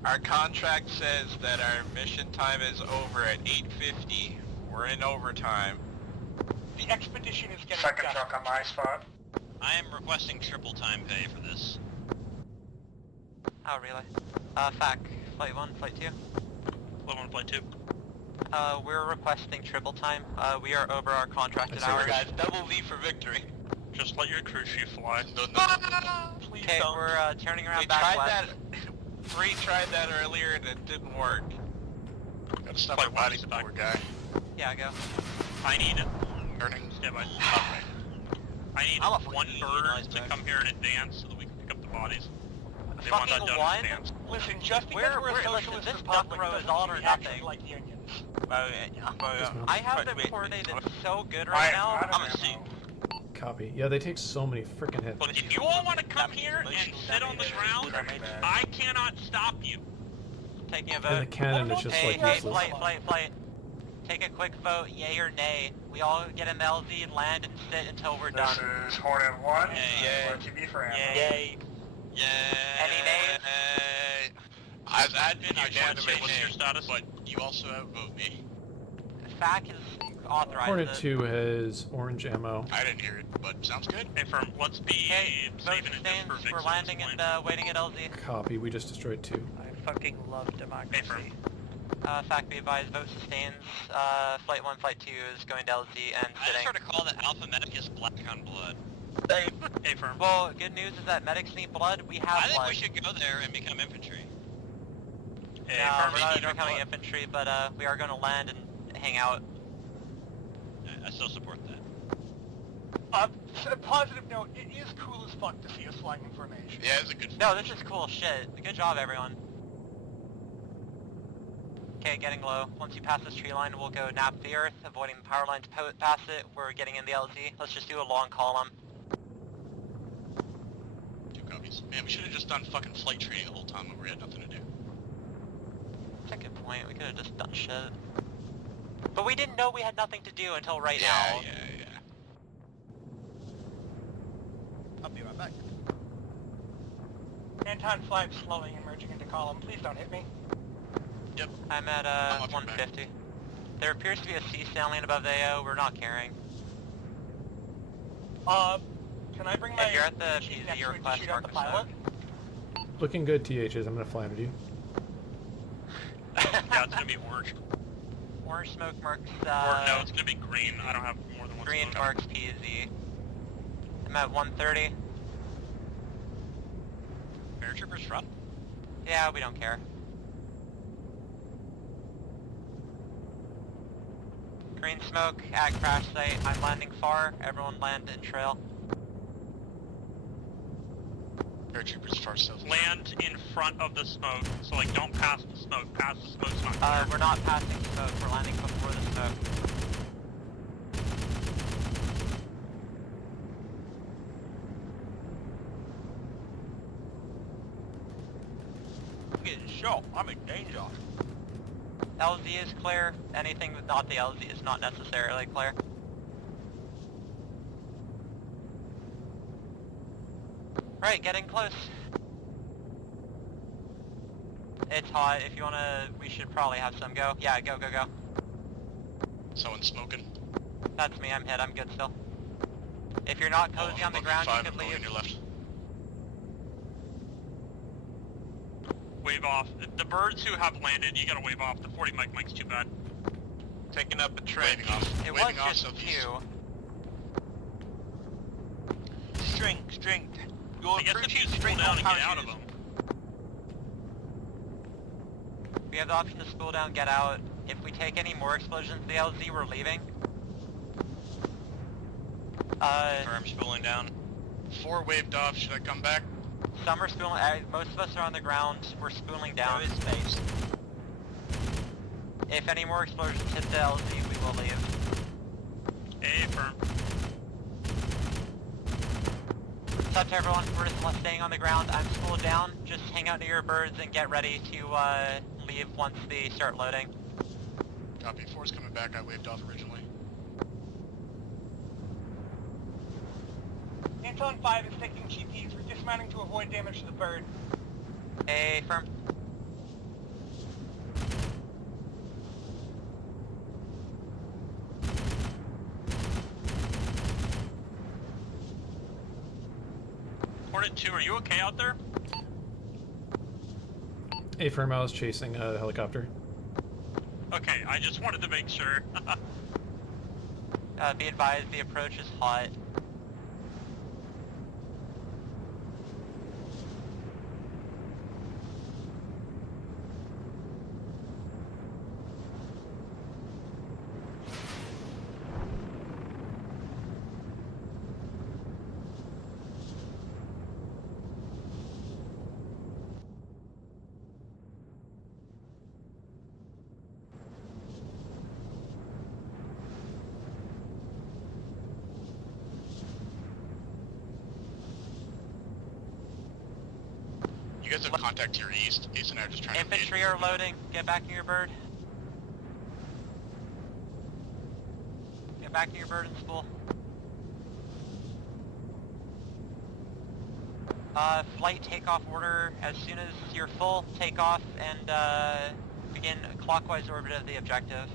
Our contract says that our mission time is over at 8:50. We're in overtime. The expedition is getting Second done. truck on my spot. I am requesting triple time pay for this. Oh, really? FAC, Flight 1, Flight 2. Flight 1, Flight 2. We're requesting triple time. We are over our contracted Sorry, hours. Guys, double V for victory. Just let your crew chief fly. Please Okay, don't. we're turning around We back tried west. that. Free tried that earlier and it didn't work. Gotta stop our bodies, poor guy. Yeah, go. I need... Turning. Stand by. I need I'm a one fucking bird unionized to guy. come here in advance so that we can pick up the bodies. They want that Fucking done one? in advance. Listen, just because We're- we're a listen, socialist this republic duck row is doesn't all mean or we actually nothing. like unions. I have them coordinated so good right now. I'm a C. Copy. Yeah, they take so many freaking hits. Look, if you all want to come here and sit on the ground, I cannot stop you. Taking a And the vote. cannon is just Hey, like hey, useless. flight. Take a quick vote, yay or nay. We all get in the LZ and land and sit until we're done. This is Hornet 1. Yay. RTB for ammo. Yay. Yeah. Any names? I've Admin, I just want to say what's your status? But you also outvote me. FAC is authorized. Hornet it. 2 has orange ammo. I didn't hear it, but sounds good. Hey, Firm, let's be Hey, vote saving it just sustains. for Vic's We're at landing this and point. waiting at LZ. Copy. We just destroyed 2. I fucking love democracy. Hey, Firm. FAC be advised, vote sustains. Flight 1, Flight 2 is going to LZ and I just sitting. heard a call that Alpha Medicus black on blood. Hey, Firm. Well, good news is that medics need blood. We have I think blood. we should go there and become infantry. Hey, No, Firm, we're they not need your becoming blood. infantry, but we are going to land and hang out. I still support that. On a positive note, it is cool as fuck to see us flying in formation. Yeah, it's a good No, this is cool shit. Good job, everyone. Okay, getting low. Once you pass this tree line, we'll go nap the earth, avoiding the power line to pass it. We're getting in the LZ. Let's just do a long column. 2 copies. Man, we should have just done fucking flight training the whole time when we had nothing to do. That's a good point. We could have just done shit. But we didn't know we had nothing to do until right Yeah. now. I'll be right back. Anton 5 slowing and merging into column. Please don't hit me. Yep. I'm at I'm off your back. 150. There appears to be a sea sailing above the AO. We're not carrying. Can I bring my If you're at the chief PZ next to it to request, shoot out mark the the pilot? Looking good, THs. I'm gonna fly under you. Yeah, it's gonna be orange. Orange smoke marks, Or no, it's gonna be green. I don't have more than one green smoke. marks PZ. I'm at 130. Paratroopers front? Yeah, we don't care. Green smoke at crash site. I'm landing far. Everyone land in trail. Paratroopers far south. Land in front of the smoke. So like, don't pass the smoke. Pass the smoke's not clear. We're not passing smoke. We're landing before the smoke. I'm getting shot. I'm in danger. LZ is clear. Anything that's not the LZ is not necessarily clear. Right, getting close. It's hot. If you wanna, we should probably have some go. Yeah, go, go, go. Someone smoking. That's me. I'm hit. I'm good still. If you're not cozy on the ground, you can leave. On your left. Wave off. The birds who have landed, you gotta wave off. The 40 Mike's too bad. Taking up a trench. Waving off. It was Waving off just southeast. two. String. You're I guess if you approaching spool down and get out of parachuted. them. We have the option to spool down, get out. If we take any more explosions to the LZ, we're leaving. Confirm spooling down. 4 waved off. Should I come back? Some are spooling. Most of us are on the ground. We're spooling down. There is space. If any more explosions hit the LZ, we will leave. Affirm. What's up to everyone? We're just staying on the ground. I'm spooled down. Just hang out near your birds and get ready to leave once they start loading. Copy. 4's coming back. I waved off originally. Anton 5 is taking GPs. We're dismounting to avoid damage to the bird. Affirm. Hornet 2, are you okay out there? Affirm, I was chasing a helicopter. Okay, I just wanted to make sure. Be advised, the approach is hot. You guys have contact to your east. Ace and I are just trying Infantry to are loading. Get back to your bird. Get back to your bird and spool. Flight takeoff order. As soon as you're full, take off and begin clockwise orbit of the objective.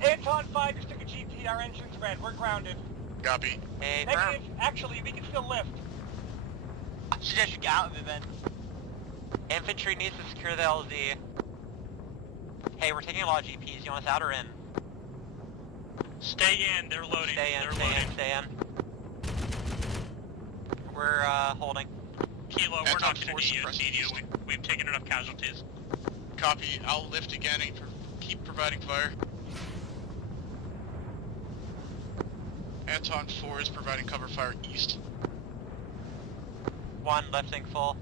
Anton 5 just took a GP. Our engine's red. We're grounded. Copy. Hey, Negative. Actually, we can still lift. I suggest you get out of it then. Infantry needs to secure the LZ. Hey, we're taking a lot of GPs. You want us out or in? Stay in, they're loading. Stay in, they're stay loading. in, stay in. We're holding. Kilo, we're not going to need you. We've taken enough casualties. Copy. I'll lift again and keep providing fire. Anton 4 is providing cover fire east. 1 lifting full.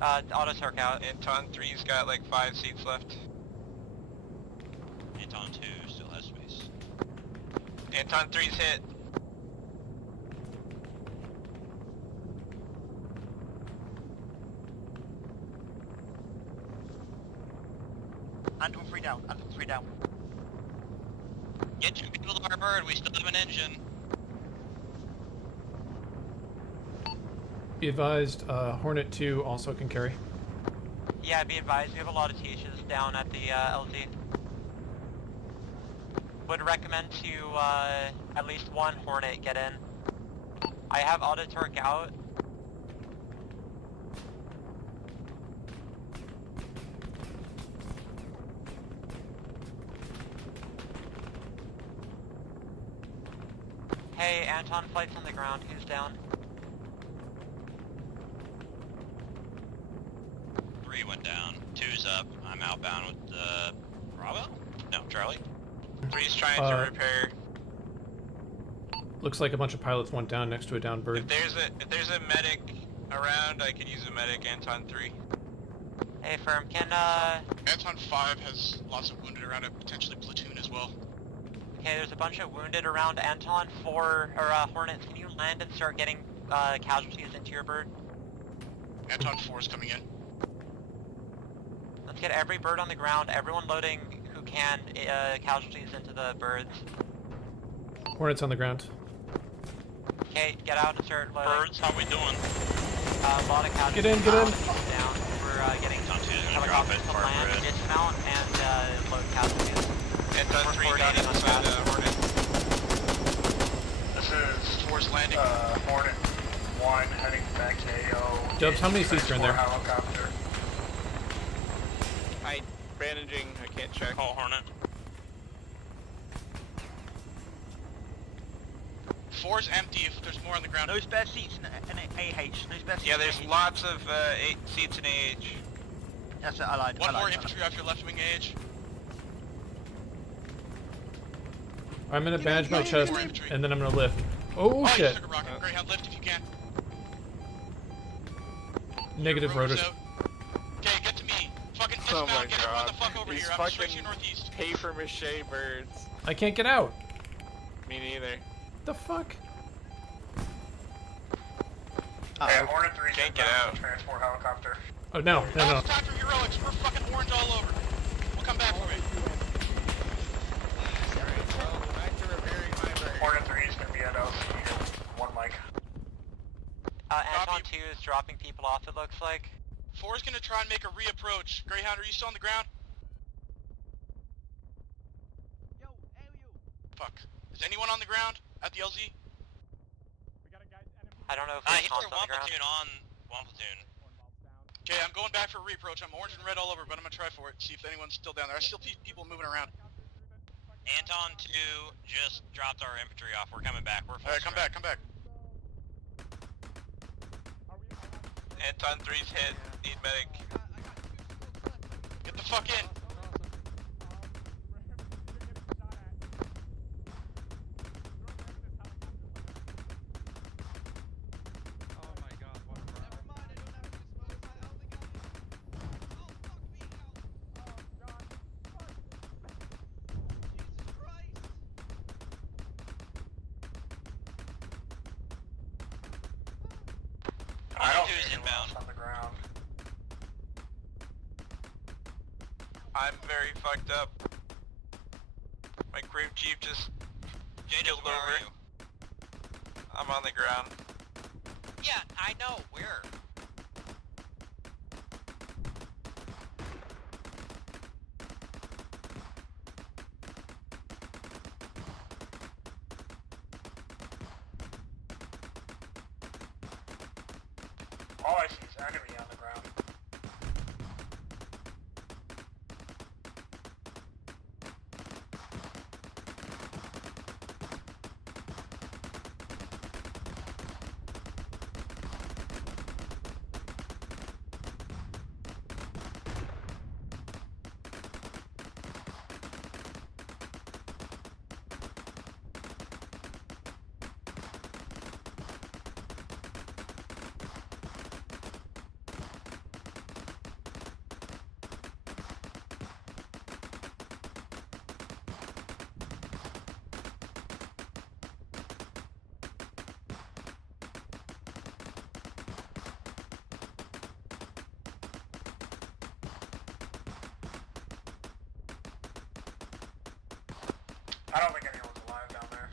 Auto circ out. Anton 3's got like 5 seats left. Anton 2 still has space. Anton 3's hit. Anton 3 down. Anton 3 down. Get 2 people to our bird, we still have an engine. Be advised, Hornet 2 also can carry. Yeah, be advised, we have a lot of THs down at the LZ. Would recommend to at least 1 Hornet get in. I have auto torque out. Hey, Anton flight's on the ground. Who's down? 3 went down. 2's up. I'm outbound with the Bravo? No, Charlie. 3's trying to repair. Looks like a bunch of pilots went down next to a downed bird. If there's a medic around, I could use a medic, Anton 3. Hey, firm, can, Anton 5 has lots of wounded around it, potentially platoon as well. Okay, there's a bunch of wounded around Anton 4, or, Hornets, can you land and start getting, casualties into your bird? Anton 4 is coming in. Let's get every bird on the ground, everyone loading who can, casualties into the birds. Hornets on the ground. Okay, get out and start loading. Birds, how we doing? A lot of casualties. Get in, get in. Down. We're, getting Anton 2 is gonna drop it to far land, red. dismount, and, load casualties. Anton 3 We're got coordinating on inside that. Hornet. This is Force landing. Hornet 1 heading back to AO. Dubs, how many seats are in there? Helicopter. Bandaging, I can't check. Call Hornet. 4's empty if there's more on the ground. No spare seats in AH. No spare seats. Yeah, there's in AH. lots of 8 seats in AH. That's it, I lied. One more infantry off your left wing AH. I'm gonna bandage my chest, and then I'm gonna lift. Oh You shit! took a rocket. Greyhound, lift if you can. Negative rotors. Okay, get to me. Fucking Oh dismount, my get everyone god. the fuck over These here. I'm straight to fucking your northeast. paper mache birds. I can't get out. Me neither. The fuck? Yeah, Hornet 3 Can't get out. Transport helicopter. Oh no, no, no. It's time for heroics. We're fucking orange all over. We'll come back for it. Hornet 3 is going to be at LC. One mic. Anton 2 is dropping people off, it looks like. 4 is gonna try and make a reapproach. Greyhound, are you still on the ground? Fuck. Is anyone on the ground at the LZ? I don't know if He's Anton's on one the ground. platoon on, one platoon. Okay, I'm going back for a reapproach. I'm orange and red all over, but I'm gonna try for it. See if anyone's still down there. I still see people moving around. Anton 2 just dropped our infantry off. We're coming back. We're full Alright, come back, come back. Anton 3's hit. Need medic. Get the fuck in. I don't 2 is see anyone inbound. else on the ground. I'm very fucked up. My crew chief just J-Dubs, killed where are over. you? I'm on the ground. Yeah, I know. Where? All I see is enemy on the ground. I don't think anyone's alive down there.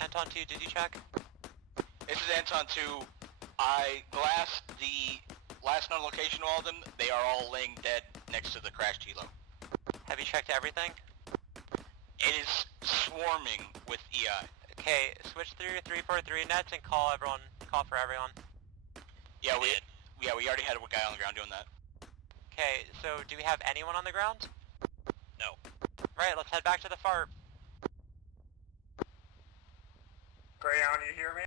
Anton 2, did you check? This is Anton 2. The last known location of all of them, they are all laying dead next to the crashed helo. Have you checked everything? It is swarming with EI. Okay, switch through your 343 nets and call for everyone. Yeah, we already had a guy on the ground doing that. Okay, so do we have anyone on the ground? No. Right, let's head back to the FARP. Greyhound, you hear me?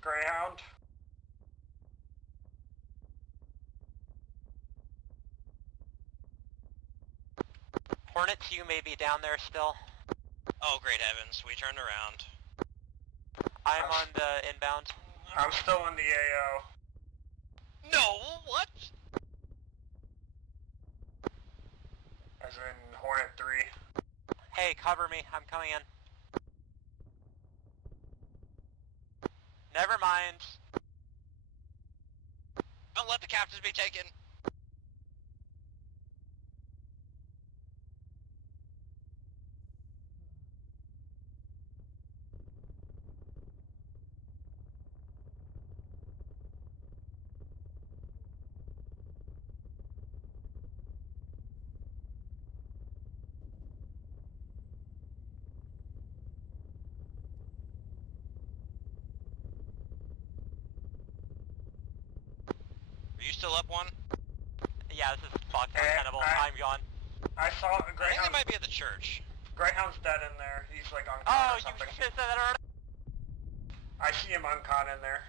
Greyhound? Hornet 2 may be down there still. Oh, great heavens, we turned around. I'm on the inbound. I'm still in the AO. No, what? As in Hornet 3. Hey, cover me. I'm coming in. Never mind. Don't let the captives be taken. Are you still up one? Yeah, this is Fox untenable. I'm gone. I saw I think Greyhound. they might be at the church. Greyhound's dead in there. He's like on con Oh, or something. you should have said that already. I see him on con in there.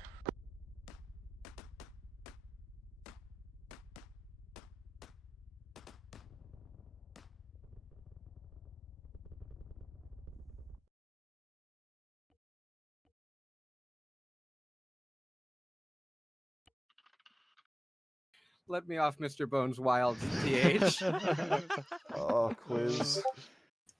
Let me off, Mr. Bones Wild, TH. Oh, quiz.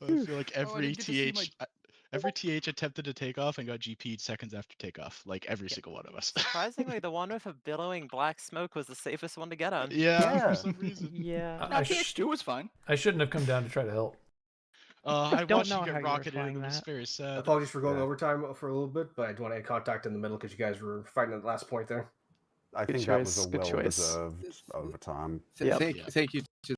I feel like every TH attempted to take off and got GP'd seconds after takeoff. Like every single one of us. Surprisingly, the one with a billowing black smoke was the safest one to get on. Yeah, for some reason. Yeah. I TH2 was fine. I shouldn't have come down to try to help. I don't watched know you get how you were rocketed flying and it was that. very sad. Apologies for going overtime for a little bit, but I do want to get contact in the middle because you guys were fighting at the last point there. I think that was a well-deserved overtime. Thank you to